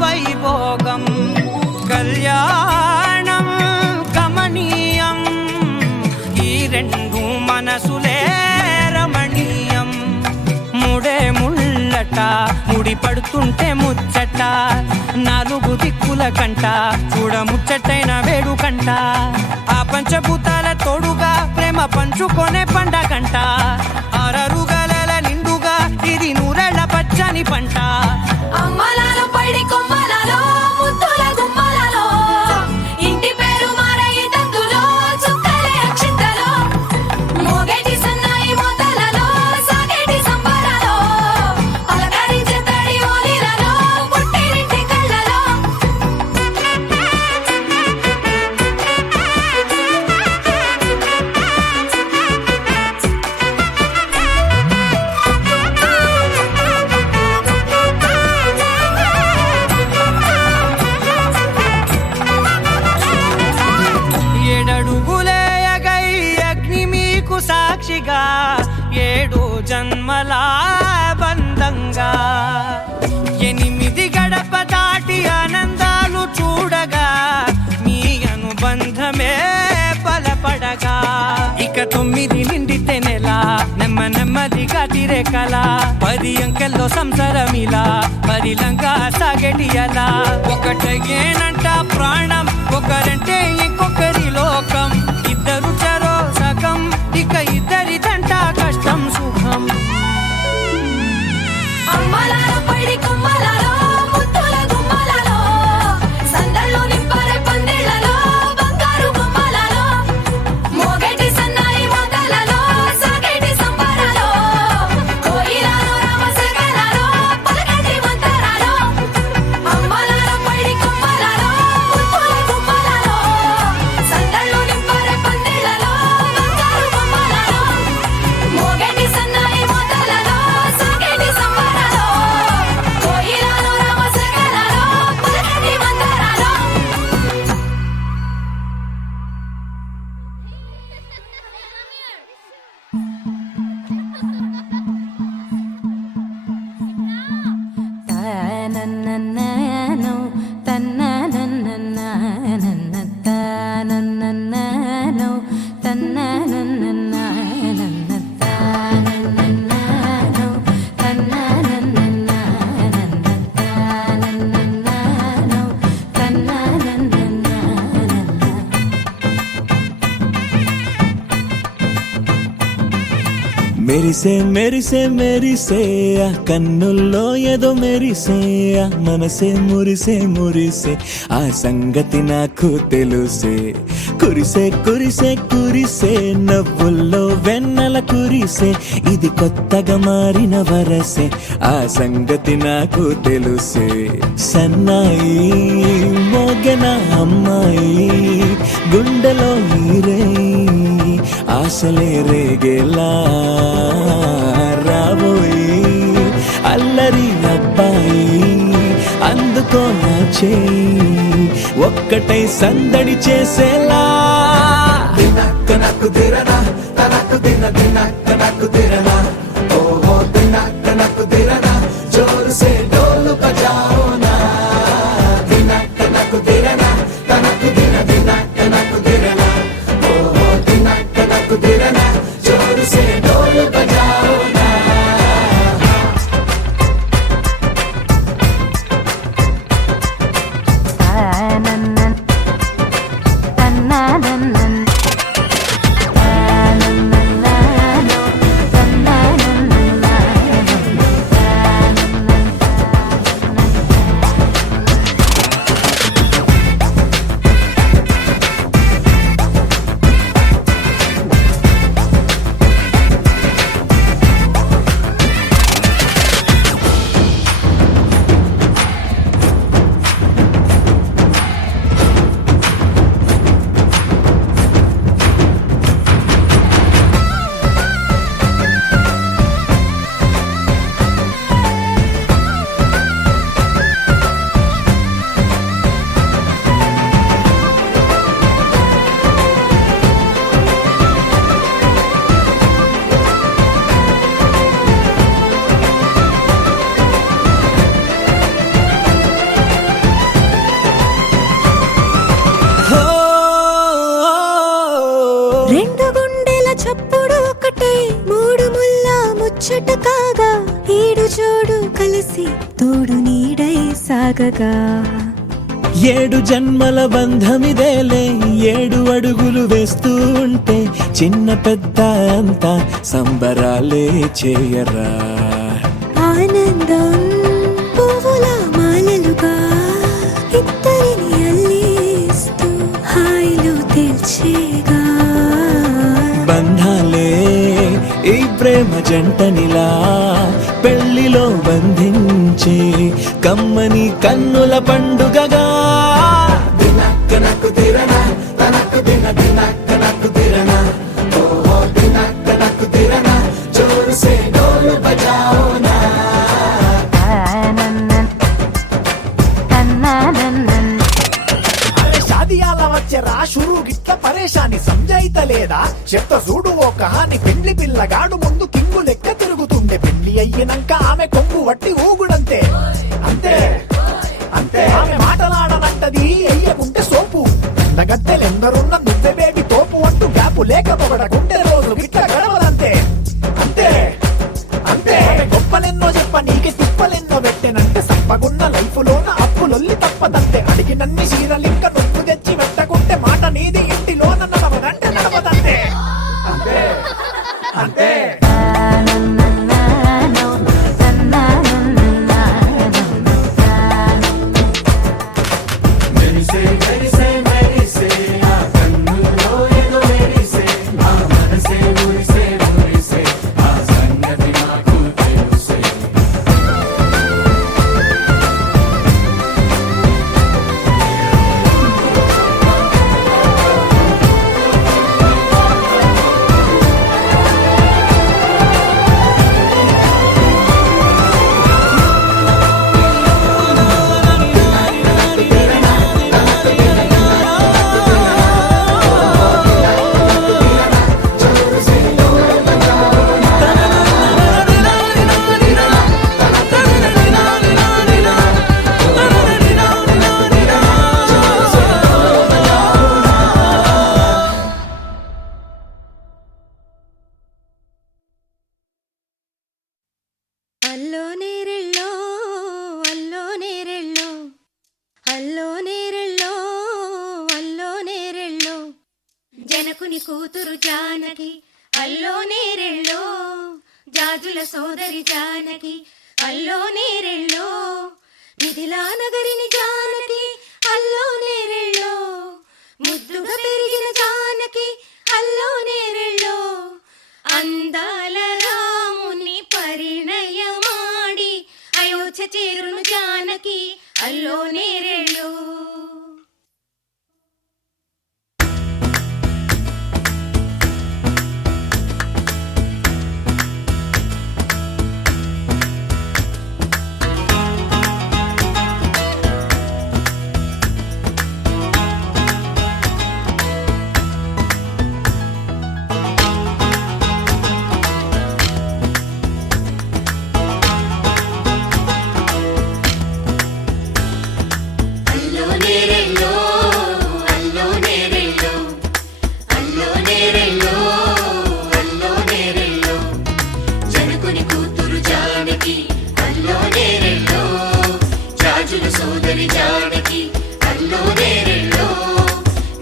వైభోగం. కళ్యాణం గమనీయం ఈ రెండు మనసులే రమణీయం. ముడే ముళ్ళట ముడి పడుతుంటే ముచ్చట, నాలుగు దిక్కుల కంట చూడ ముచ్చటైన వేడుకంట. ఆ పంచభూతాల తోడుగా ప్రేమ పంచుకొనే పండగంట. ఆరరుగల నిండుగా ఇది నూరెళ్ళ పచ్చని పంట. అమ్మలాలో పైడి కొమ్మలలో ముద్దుల గుమ్మలలో ఇంటి పేరు మారయి తందులో చుక్కలే అక్షింతలో మోగేటి సన్నాయి మోతలలో సాగేటి సంబరాలో పలకరించే తడి ఓలిలలో పుట్టినింటి కళ్ళలో. ఏడడుగులేయగై అగ్ని మీకు సాక్షిగా, ఏడు జన్మల బంధంగా. 8 గడప దాటి ఆనందాలు చూడగా మీ అనుబంధమే బలపడగా. ఇక 9 నిండితే నెల నెమ్మదిగా తిరే కల. 10 అంకెల్లో సంసారమిలా పరిలంగా సాగేటి అలా. ఒకటేనంట ప్రాణం, ఒకరంటే ఇంకొకరి లోకం. ఇద్దరు చరో సగం, ఇక ఇద్దరిదంట కష్టం సుఖం. అమ్మలాలో పైడి కొమ్మలలో ముద్దుల గుమ్మలలో సందళ్ళు నింపారే పందిళ్లలో బంగారు బొమ్మలలో మెరిసే మెరిసే మెరిసే ఆ కన్నుల్లో ఏదో మెరిసే ఆ మనసే మురిసే మురిసే ఆ సంగతి నాకు తెలుసే కురిసే కురిసే కురిసే నవ్వుల్లో వెన్నెల కురిసే ఇది కొత్తగా మారిన వరసే ఆ సంగతి నాకు తెలుసే సన్నాయి మోగెన అమ్మాయి గుండెలో నీరే ఆశలే రేగేలా రాబోయి అల్లరి అబ్బాయి అందుకో నా చేయి ఒక్కటై సందడి చేసేలా దినక్క నాకు దిరనా తనకు దిన దినక్క నాకు దిరనా ఓహో దినక్క నాకు దిరనా జోరు సే డోలు బజాओ నా దినక్క నాకు దిరనా తనకు దిన దినక్క నాకు దిరనా ఓహో దినక్క నాకు దిరనా జోరు సే డోలు బజాओ నా రెండు గుండెల చప్పుడు ఒకటే మూడు ముల్ల ముచ్చట కాగా ఈడు జోడు కలిసి తోడు నీడై సాగగా ఏడు జన్మల బంధమిదేలే ఏడు అడుగులు వేస్తూ ఉంటే చిన్న పెద్ద అంతా సంబరాలే చేయరా ఆనందం పువ్వుల మాలలుగా ఇద్దరిని అల్లేస్తూ హాయిలో తేల్చేగా బంధాలే ఈ ప్రేమ జంటనిలా పెళ్లిలో బంధించే కమ్మని కన్నుల పండుగగా దినక్క నాకు దిరనా తనకు దిన దినక్క నాకు దిరనా ఓహో దినక్క నాకు దిరనా జోరు సే డోలు బజాओ నా షాదియాల వచ్చెరా షురు గిట్ల పరేషాని సంజాయితలేదా చెత్త చూడు ఓ కహాని పెండ్లి పిల్లగాడు ముందు కింగు లెక్క తిరుగుతుండే పెండ్లి అయ్యినంక ఆమె కొంగు వట్టి ఊగుడంతే అంతే అంతే ఆమె మాటలాడనంటది ఎయ్యకుంటే సోపు నగత్తెలెందరున్న నువ్వే బేబీ తోపు అంటూ గ్యాపు లేక పొగడకుంటే రోజు గిట్ల గడవదంతే అంతే అంతే గొప్పలెన్నో చెప్ప నీకే తిప్పలెన్నో పెట్టెనంటే సప్పగున్న లైఫ్ లోన అప్పులొల్లి తప్పదంతే అడిగినన్ని చీరలింక నువ్వు తెచ్చి పెట్టకుంటే మాట నీది ఇంటిలోన నడవదంటే నడవదంతే అంతే అంతే మెరిసే మెరిసే మెరిసే ఆ కన్నుల్లో ఏదో మెరిసే ఆ మనసే మురిసే మురిసే ఆ సంగతి నాకు తెలుసే అల్లో నేరెళ్ళో అల్లో నేరెళ్ళో అల్లో నేరెళ్ళో అల్లో నేరెళ్ళో జనకుని కూతురు జానకి అల్లో నేరెళ్ళో జాజుల సోదరి జానకి అల్లో నేరెళ్ళో మిథిలా నగరిని జానకి అల్లో నేరెళ్ళో ముద్దుగా పెరిగిన జానకి అల్లో నేరెళ్ళో అందాల రాముని పరిణయమాడి అయోధ్య చేరును జానకి అల్లో నేరెళ్ళో. సోదరి జానకి అల్లో నేరెళ్ళో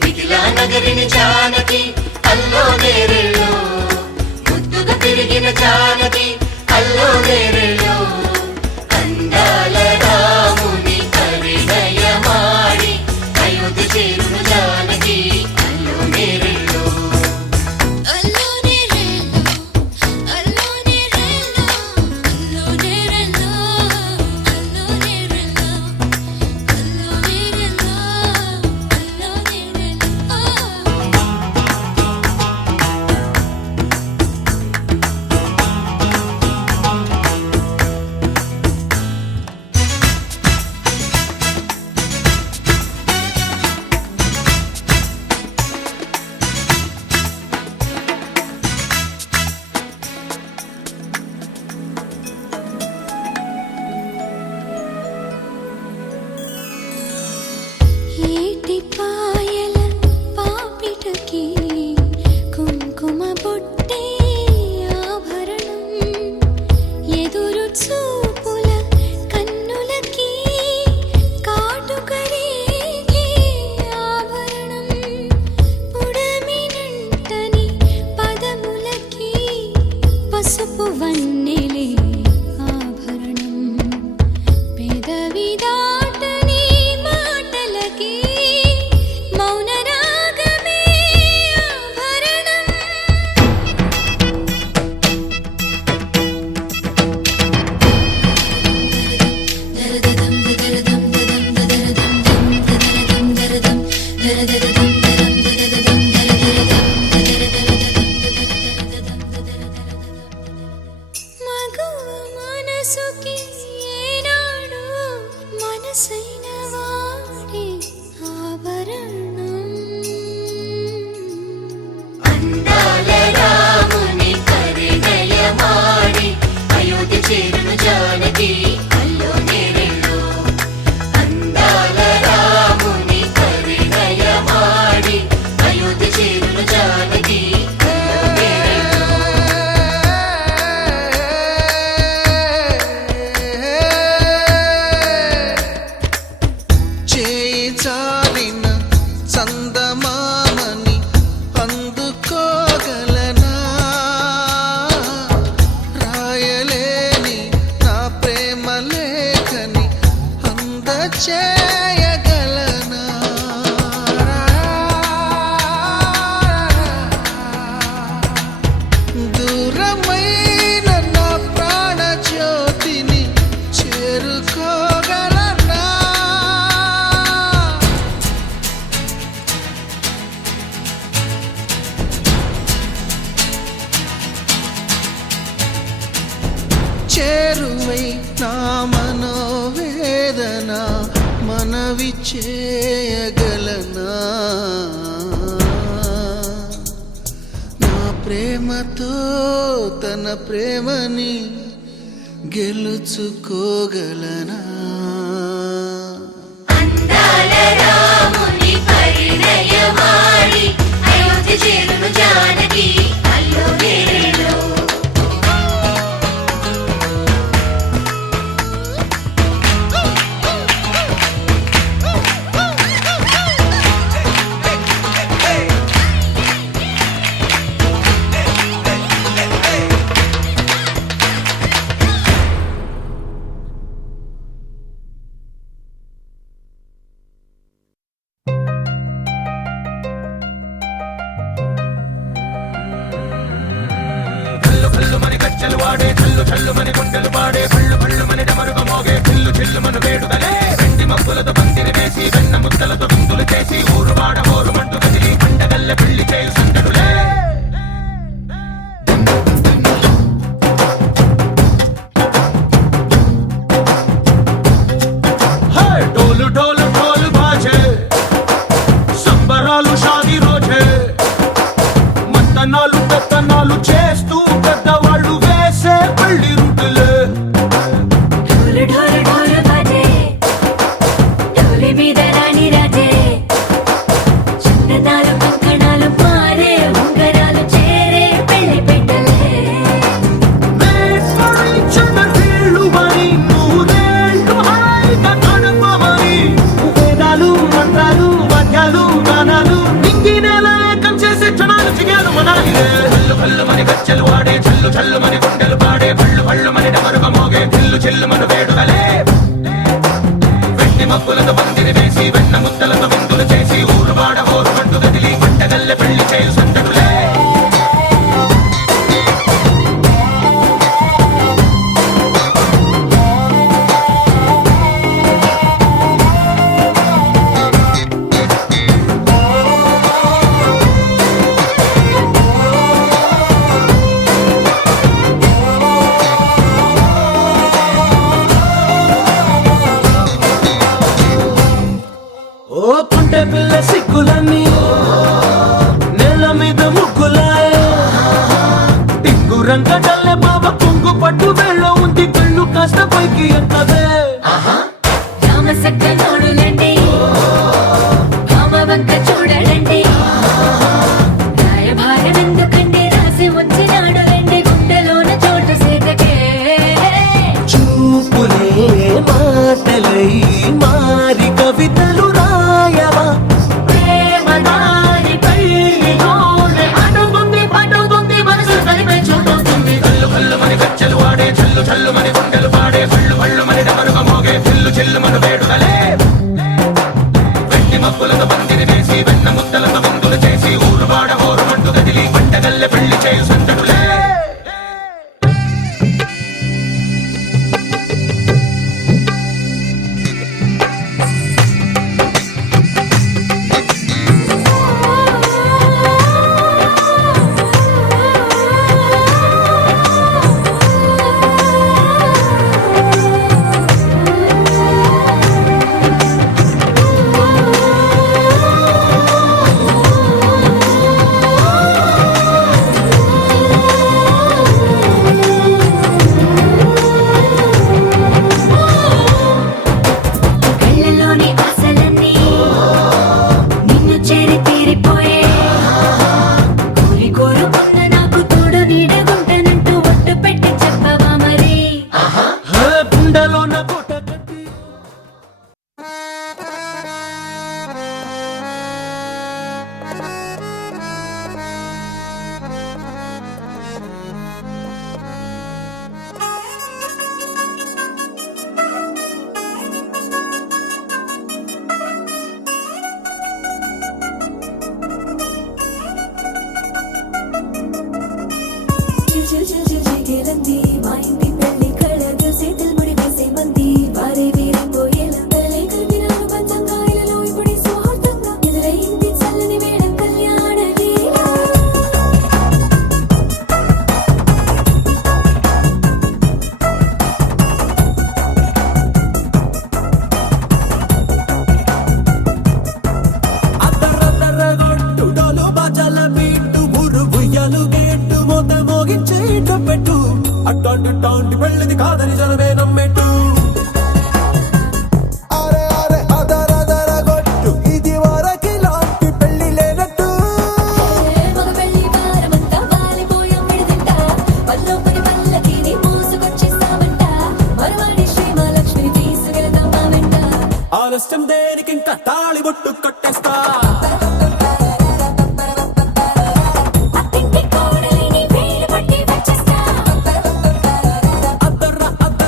మిథిలా నగరిని జానకి అల్లో నేరెళ్ళో ముద్దుగా పెరిగిన జానకి అల్లో నేరెళ్ళో అందాల రాముని పరిణయమాడి అయోధ్య చేరును జానకి అల్లో నేరెళ్ళో. అల్లో నేరెళ్ళో అల్లో నేరెళ్ళో అల్లో నేరెళ్ళో అల్లో నేరెళ్ళో అల్లో నేరెళ్ళో అల్లో నేరెళ్ళో. ఏటి పాయల పాపిటకి కుంకుమ బొట్టే ఆభరణం ఎదురు చూపుల కన్నులకి కాటుకరేగే ఆభరణం పుడమినంటని పదములకి పసుపు వన్నెలే ఆభరణం పెదవి దాటని మాటలకి మౌన రాగమే ఆభరణం. మగువ మనసుకి ఏనాడు మనసైన వాడే ఆభరణం. అందాల రాముని పరిణయమాడి అయోధ్య చేరును జానకి అల్లో నేరెళ్ళో అందాల రాముని పరిణయమాడి అయోధ్య చేరును జానకి అల్లో నేరెళ్ళో. చేయి చాలిన చందమామని అందుకోగలనా రాయలేని నా ప్రేమ లేఖని అందచేయగలనా దూరమైన నా ప్రాణ జ్యోతిని చేరుకోగలనా చేరువై నా మనోవేదన మనవి చేయగలనా నా ప్రేమతో తన ప్రేమని గెలుచుకోగలనా. అందాల రాముని పరిణయమాడి అయోధ్య చేరును జానకి అల్లో నేరెళ్ళో. గజ్జలు వాడే చల్లు చల్లు మని గుండెలు పాడే పళ్ళు పళ్ళు మని డమరుగ మోగే చిల్లు చిల్లు మన వేడుదలే వెండి మబ్బులతో పందిరి వేసి వెన్న ముద్దలతో విందులు చేసి ఊరు వాడ ఊరు మంటు కదిలి పండగల్లె పెళ్లి చేయు సందడులే డోలు డోలు డోలు బాజే సంబరాలు షాదీ రోజే మత్తనాలు పెత్తనాలు చేస్తూ పెద్దవాళ్ళు వేసే పెళ్లి రుటులే ढोल ढोल ढोल बाजे ढोली మీద రాణి రాజే చందనాలు కంకణాలు మారే ఉంగరాలు చేరే పెళ్లి పెట్టలే వేదాలు మంత్రాలు వాద్యాలు గానాలు నింగినేల ఏకం చేసే క్షణాలు చిగాలు మనాలిలే కల్లు కల్లు మని గజ్జలు వాడే చల్లు చల్లు మని గుండెలు పాడే పళ్ళు పళ్ళు మని డమరుగ మోగే చిల్లు చిల్లు మన వేడుదలే వెండి మబ్బులతో పందిరి వేసి వెన్న ముద్దలతో విందులు చేసి ఊరు వాడ ఊరు మంటు కదిలి పంటగల్లె పెళ్లి చేయు సందడులే ఓ పుంటె పిల్ల సిక్కులన్నీ నేల మీద ముగ్గులాయే టింగు రంగడల్లె బాబ కుంగు పట్టు వేళ్ళ ఉంది కళ్ళు కాస్త పైకి ఎక్కవే రామ సక్క నోడులండి రామ వంక చూడడండి రాయభారం ఎందుకండి రాసి ఉంచినాడు రండి గుండెలోన చోటు సేతకే చూపులే మాటలై మారి కవితలు రాయవా ప్రేమ దారి పెళ్లిలోనే అడుగుంది పట్టుకుంది మనసు కలిపే చూస్తుంది కల్లు కల్లు మని గజ్జలు వాడే చల్లు చల్లు మని గుండెలు పాడే పళ్ళు పళ్ళు మని డమరుగ మోగే చిల్లు చిల్లు మన వేడుదలే వెండి మబ్బులతో పందిరి వేసి వెన్న ముద్దలతో విందులు చేసి ఊరు వాడ ఊరు మంటు కదిలి పంటగల్లె పెళ్లి చేయు సందడులే కళ్ళలోని ఆశలన్నీ నిన్ను చేరి తీరిపోయే కోరి కోరుకున్న నాకు తోడు నీడగుంటానంటూ ఒట్టు పెట్టి చెప్పవా మరి గుండెలోన కోట కట్టి చిగలంది మా ఇంటి పెళ్లి కళగా చేతులు ముడి వేసే మంది వారే వీరిపోయేలా తలే కలిపినాను పంచంగాయలలో ఇప్పుడు సౌహార్దంగా ఎదురైంది చల్లని వేళ కళ్యాణ లీల అద్దరద్దరగొట్టు డోలు బాజాల బీటు ఊరు ఉయ్యాలు గేట్టు మోత మోగించే పెట్టు అట్టాంటి టాంటి పెళ్ళిది కాదని జనమే నమ్మెట్టు అరే అరే అదరదరగొట్టు ఇది వరకి లాంటి పెళ్లి లేనట్టు మగ పెళ్లి వారమంతా వాలిపోయాం విడిదింట పల్లో పడి పల్లకిని మోసుకొచ్చేస్తామంట మరవాడి శ్రీమహాలక్ష్మిని తీసుకెళ్తాం మా వెంట ఆలస్యం దేనికి ఇంకా తాళి బొట్టు కట్టేస్తా అత్తింటి కోడలిని వేలు పట్టి వచ్చేస్తా అద్దర్ర అద్దర్ర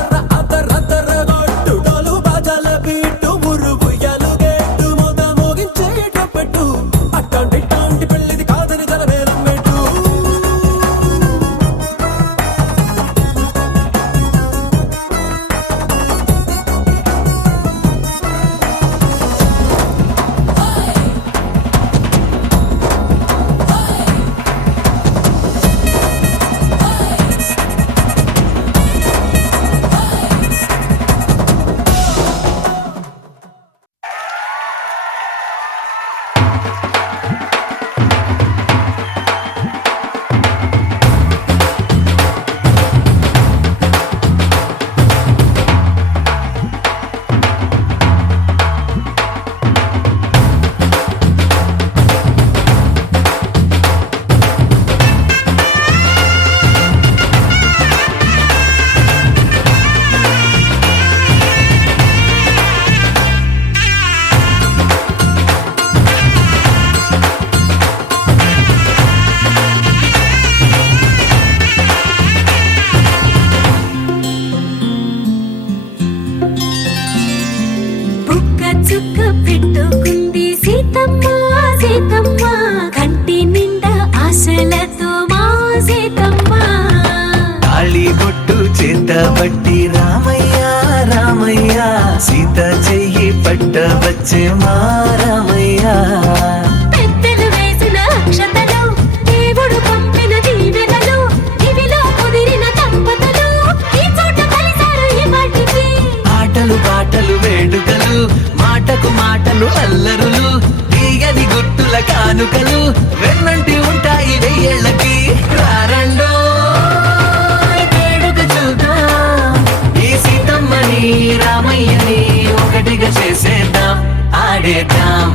తాళి బొట్టు చేత బట్టి రామయ్య రామయ్య సీత చెయ్యి పట్ట వచ్చే మా రామయ్య పెద్దలు వేసిన అక్షతలు దేవుడు పంపిన దీవెనలు ఇవిలో కుదిరిన దంపతులు ఈ చోట కలిసారు ఈ వాటికి ఆటలు పాటలు వేడుకలు మాటకు మాటలు అల్లరులు తీయని గుర్తుల కానుకలు వెన్నంటి ఉంటాయి వెయ్యేళ్ళకి రారండో వేడుక చూద్దాం ఈ సీతమ్మని రామయ్యని ఒకటిగా చేసేద్దాం ఆడేద్దాం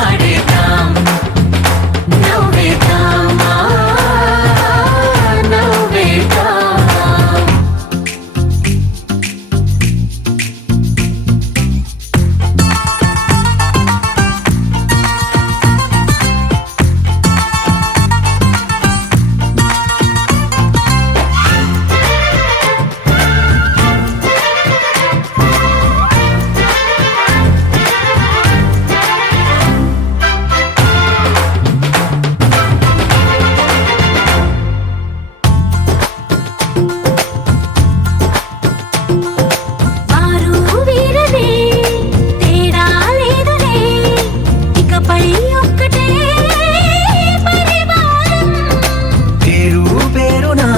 ఆడేద్దాం నవ్వేద్దాం నవ్వేద్దాం వారు వీరనే తేడా లేదులే ఇకపై ఒక్కటే పరివారం పేరు పేరునా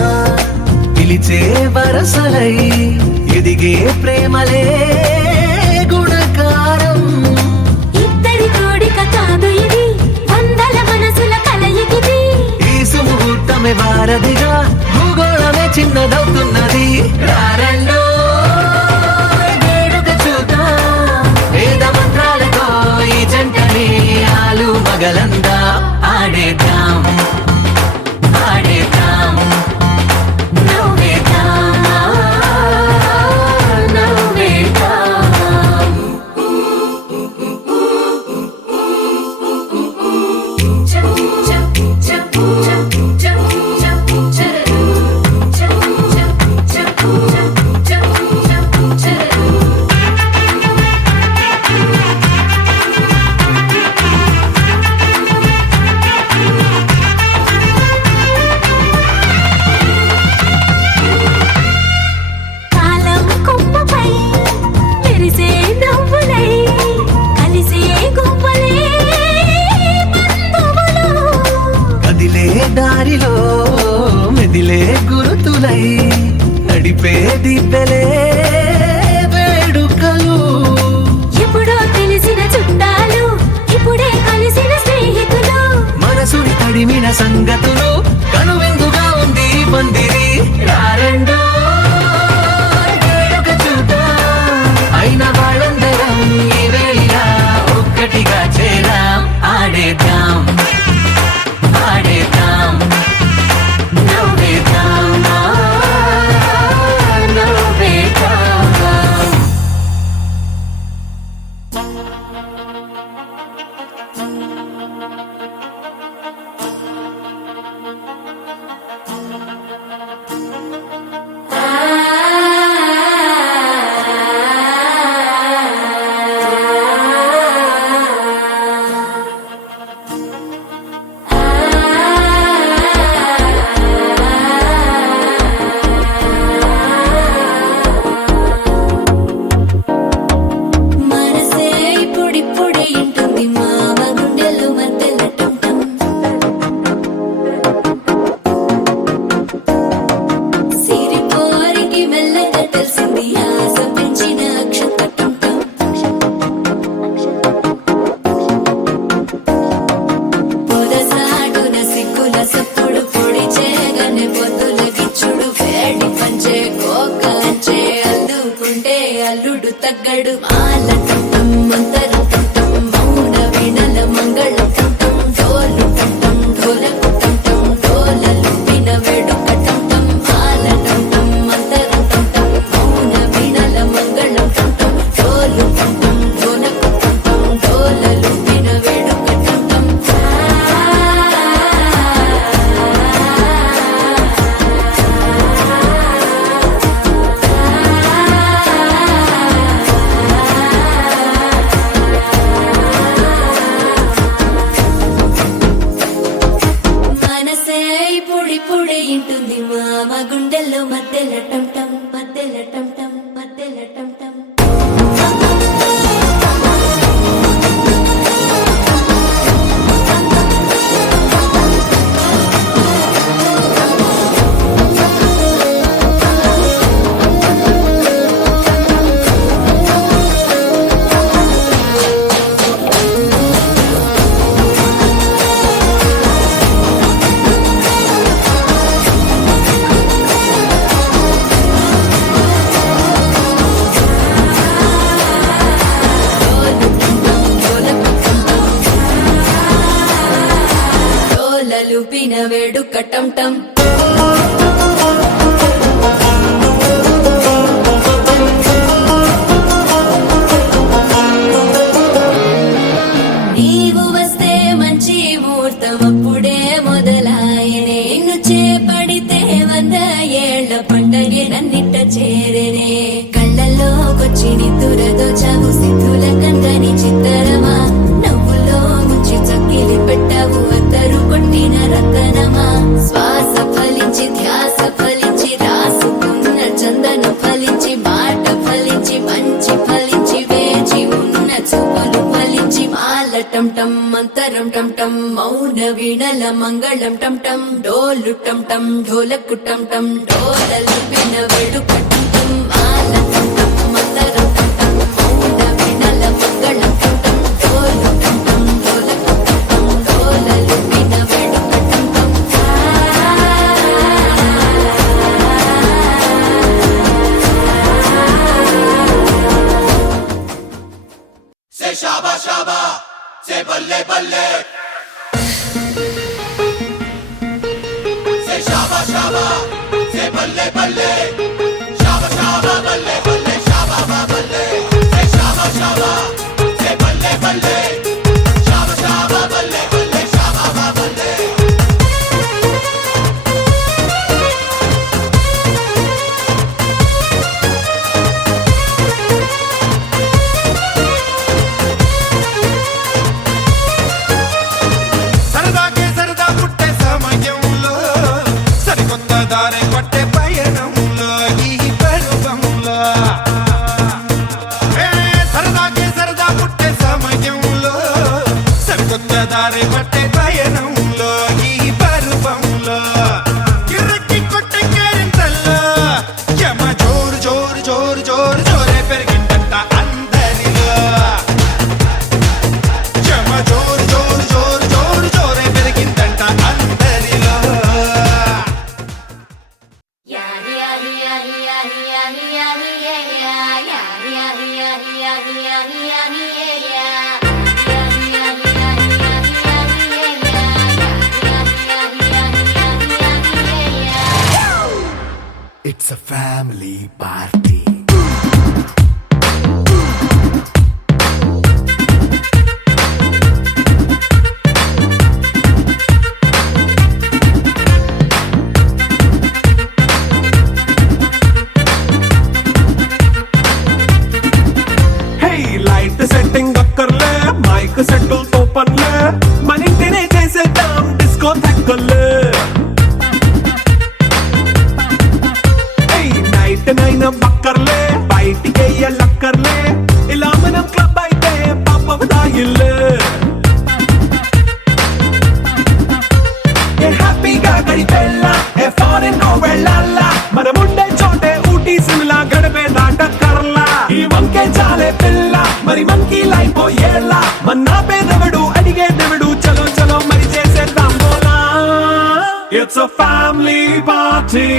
పిలిచే వరసలై ఎదిగే ప్రేమలే గుణకారం ఇద్దరి కోడిక కాదు ఇది వందల మనసుల కలయికిది ఈ సుముహూర్తమే వారధిగా భూగోళమే చిన్నదవుతున్నది రారండో వేడుక చూద్దాం వేద మంత్రాలతో ఈ జంటని ఆలు మగలందా ఆడేద్దాం ఆడేద్దాం నవ్వేద్దాం నవ్వేద్దాం కాలం కొమ్మపై మెరిసే నవ్వులై కలిసే గువ్వలే బంధువులు కదిలే దారిలో మెదిలే గురుతులై నడిపే దిబ్బెలే వేడుకలు ఎప్పుడో తెలిసిన చుట్టాలు ఇప్పుడే కలిసిన స్నేహితులు మనసుని తడిమిన సంగతులు కనువిందుగా ఉంది ఈ పందిరి రారండో వేడుక చూద్దాం అయిన వాళ్ళందరం ఈ వేళ ఒక్కటిగా చేరాం ఆడేద్దాం ఆడేద్దాం నవ్వేద్దాం నవ్వేద్దాం మనసే ఇప్పుడిప్పుడే ఇంటుంది మామ గుండెలు మధ్యలటుంటం సిరిపోరికి మెల్లగా తెలిసింది ఆశ పెంచిన అక్షతటుంటం పొదసాటున సిగ్గుల సప్పుడు పొడి చేయగానే పొద్దుల గిచ్చుడు వేడి పంచే కోకలంచే అల్లుకుంటే అల్లుడు తగ్గడు మాల టుంటం మంతరం టుంటం మౌన వీణల మంగళం టుంటం డోలు టుంటం డోలకు టుంటం డోలలు విన వేడుక టుంటం మాల టుంటం మంతరం టుంటం మౌన వీణల మంగళం టుంటం డోలు టుంటం డోలకు టుంటం డోలలు విన వేడుక టుంటం ఆ ఇంటుంది మామ గుండెల్లో మధ్యల టం మధ్యల టం మధ్యల టం లూపిన వేడుక టం టం నీవు వస్తే మంచి ముహూర్తం అప్పుడే మొదలాయనే నిన్ను చేపడితే 100 ఏళ్ల పండగే నన్నిట్ట చేరేనే కళ్ళల్లోకొచ్చి నిద్దురదో చావు సిద్ధుల కందని చిత్తరమా నవ్వులో ముంచి చక్కిలి పెట్టావు అద్దరు కొట్టిన రతనమా శ్వాస ఫలించి ధ్యాస ఫలించి రాసుకున్న చందన ఫలించి మాట ఫలించి మంచి ఫలించి వేచి ఉన్న చూపులు ఫలించి మాల టం టం మంతరం టం టం మౌన వీణల మంగళం టం టం డోలు టం టం ఢోలకు టం టం డోలలు విన వేడుక టం టం మాల టం టం మంతరం టం టం మౌన వీణల మంగళం టం టం డోలు టం టం ఢోలకు టం టం డోలలు విన వేడుక టం టం Say shaba shaba, say balle balle. Say shaba shaba, say balle balle. Shaba shaba balle balle, shaba ba balle. Say shaba shaba, say balle balle. Shaba shaba balle balle, shaba ba balle. సరదాకే సరదా పుట్టే సమయంలో సరికొత్త దారి పట్టే పయనంలో ఈ పరువంలో సరదాకే సరదా పుట్టే సమయంలో సరికొత్త దారి పట్టే పయనంలో ఈ పరువంలో కిర్రకి కొట్టే కేరింతల్లో యమ జోరు జోరు జోరు జోరు జోరే పెరిగిందంట అందరిలో యమ జోరు జోరు జోరు జోరు జోరే పెరిగిందంట అందరిలో It's a family party. Hey, light setting అక్కర్లే మైక్ సెట్టుల్ తో పర్లే మన ఇంటినే చేసేద్దాం డిస్కో థక్కర్లే నైట్ నైన్ బక్కర్లే బయటికి లక్కర్లే ఇలా మనం క్లబ్ అయితే పాపం దాయిల్లే ఏ హ్యాపీగా గడిపెళ్ళ ఏ ఫారెన్ కో వెళ్ళాల మనం ఉండే చోటే ఊటీ సిమ్లా గడిపే దాటక్కర్లా ఈ వంకే చాలే పిల్ల మరి మనకి లైఫ్ ఏళ్ళ మన్నా పేదవడు అడిగే దేవుడు చలో చలో మరి చేసేద్దాం బోలా It's a family party.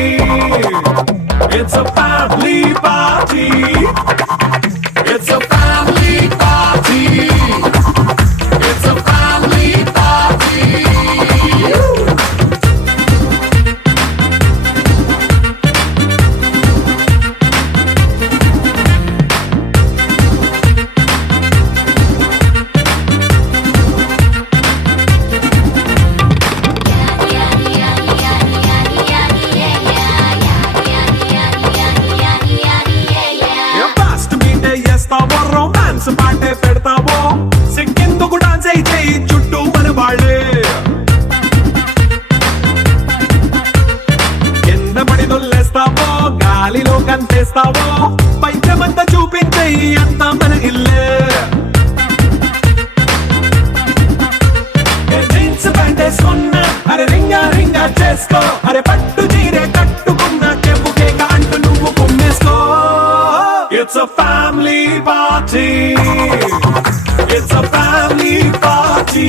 It's a family party. It's a family party. It's a family party. చేస్తావో పైచమంతా చూపించే అంతా మన ఇల్లే జీన్స్ ప్యాంట్ వేసుకున్నా అరే రింగా రింగా చేసుకో అరే పట్టు చీరే కట్టుకున్న చెప్పుకే కాంటు నువ్వు కుమ్మేసుకో it's a family party it's a family party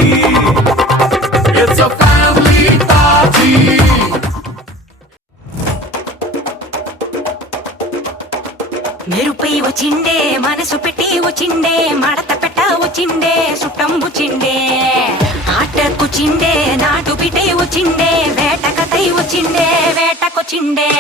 it's a family party మెరుపై వచ్చిండే మనసు పెట్టి వచ్చిండే మడత పెట్ట వచ్చిండే సుట్టం వచ్చిండే ఆటకు చిండే నాటు పిటే వచ్చిండే వేట కథై వచ్చిండే వేటకొచ్చిండే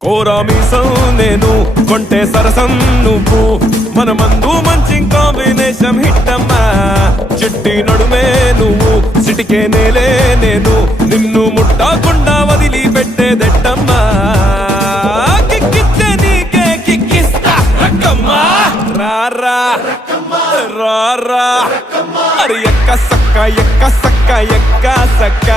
కోరామీసం నేను కొంటే సరసం నువ్వు మన మందు మంచి కాంబినేషన్ హిట్టమ్మా చిట్టి నడుమే నువ్వు సిటికే నేలే నేను నిన్ను ముట్టకుండా వదిలి పెట్టేదెట్టమ్మా కిక్కిచ్చే నీకే కిక్కిస్తా రక్కమ్మా రారా రారా అరే ఎక్క సక్క ఎక్క సక్క ఎక్క సక్క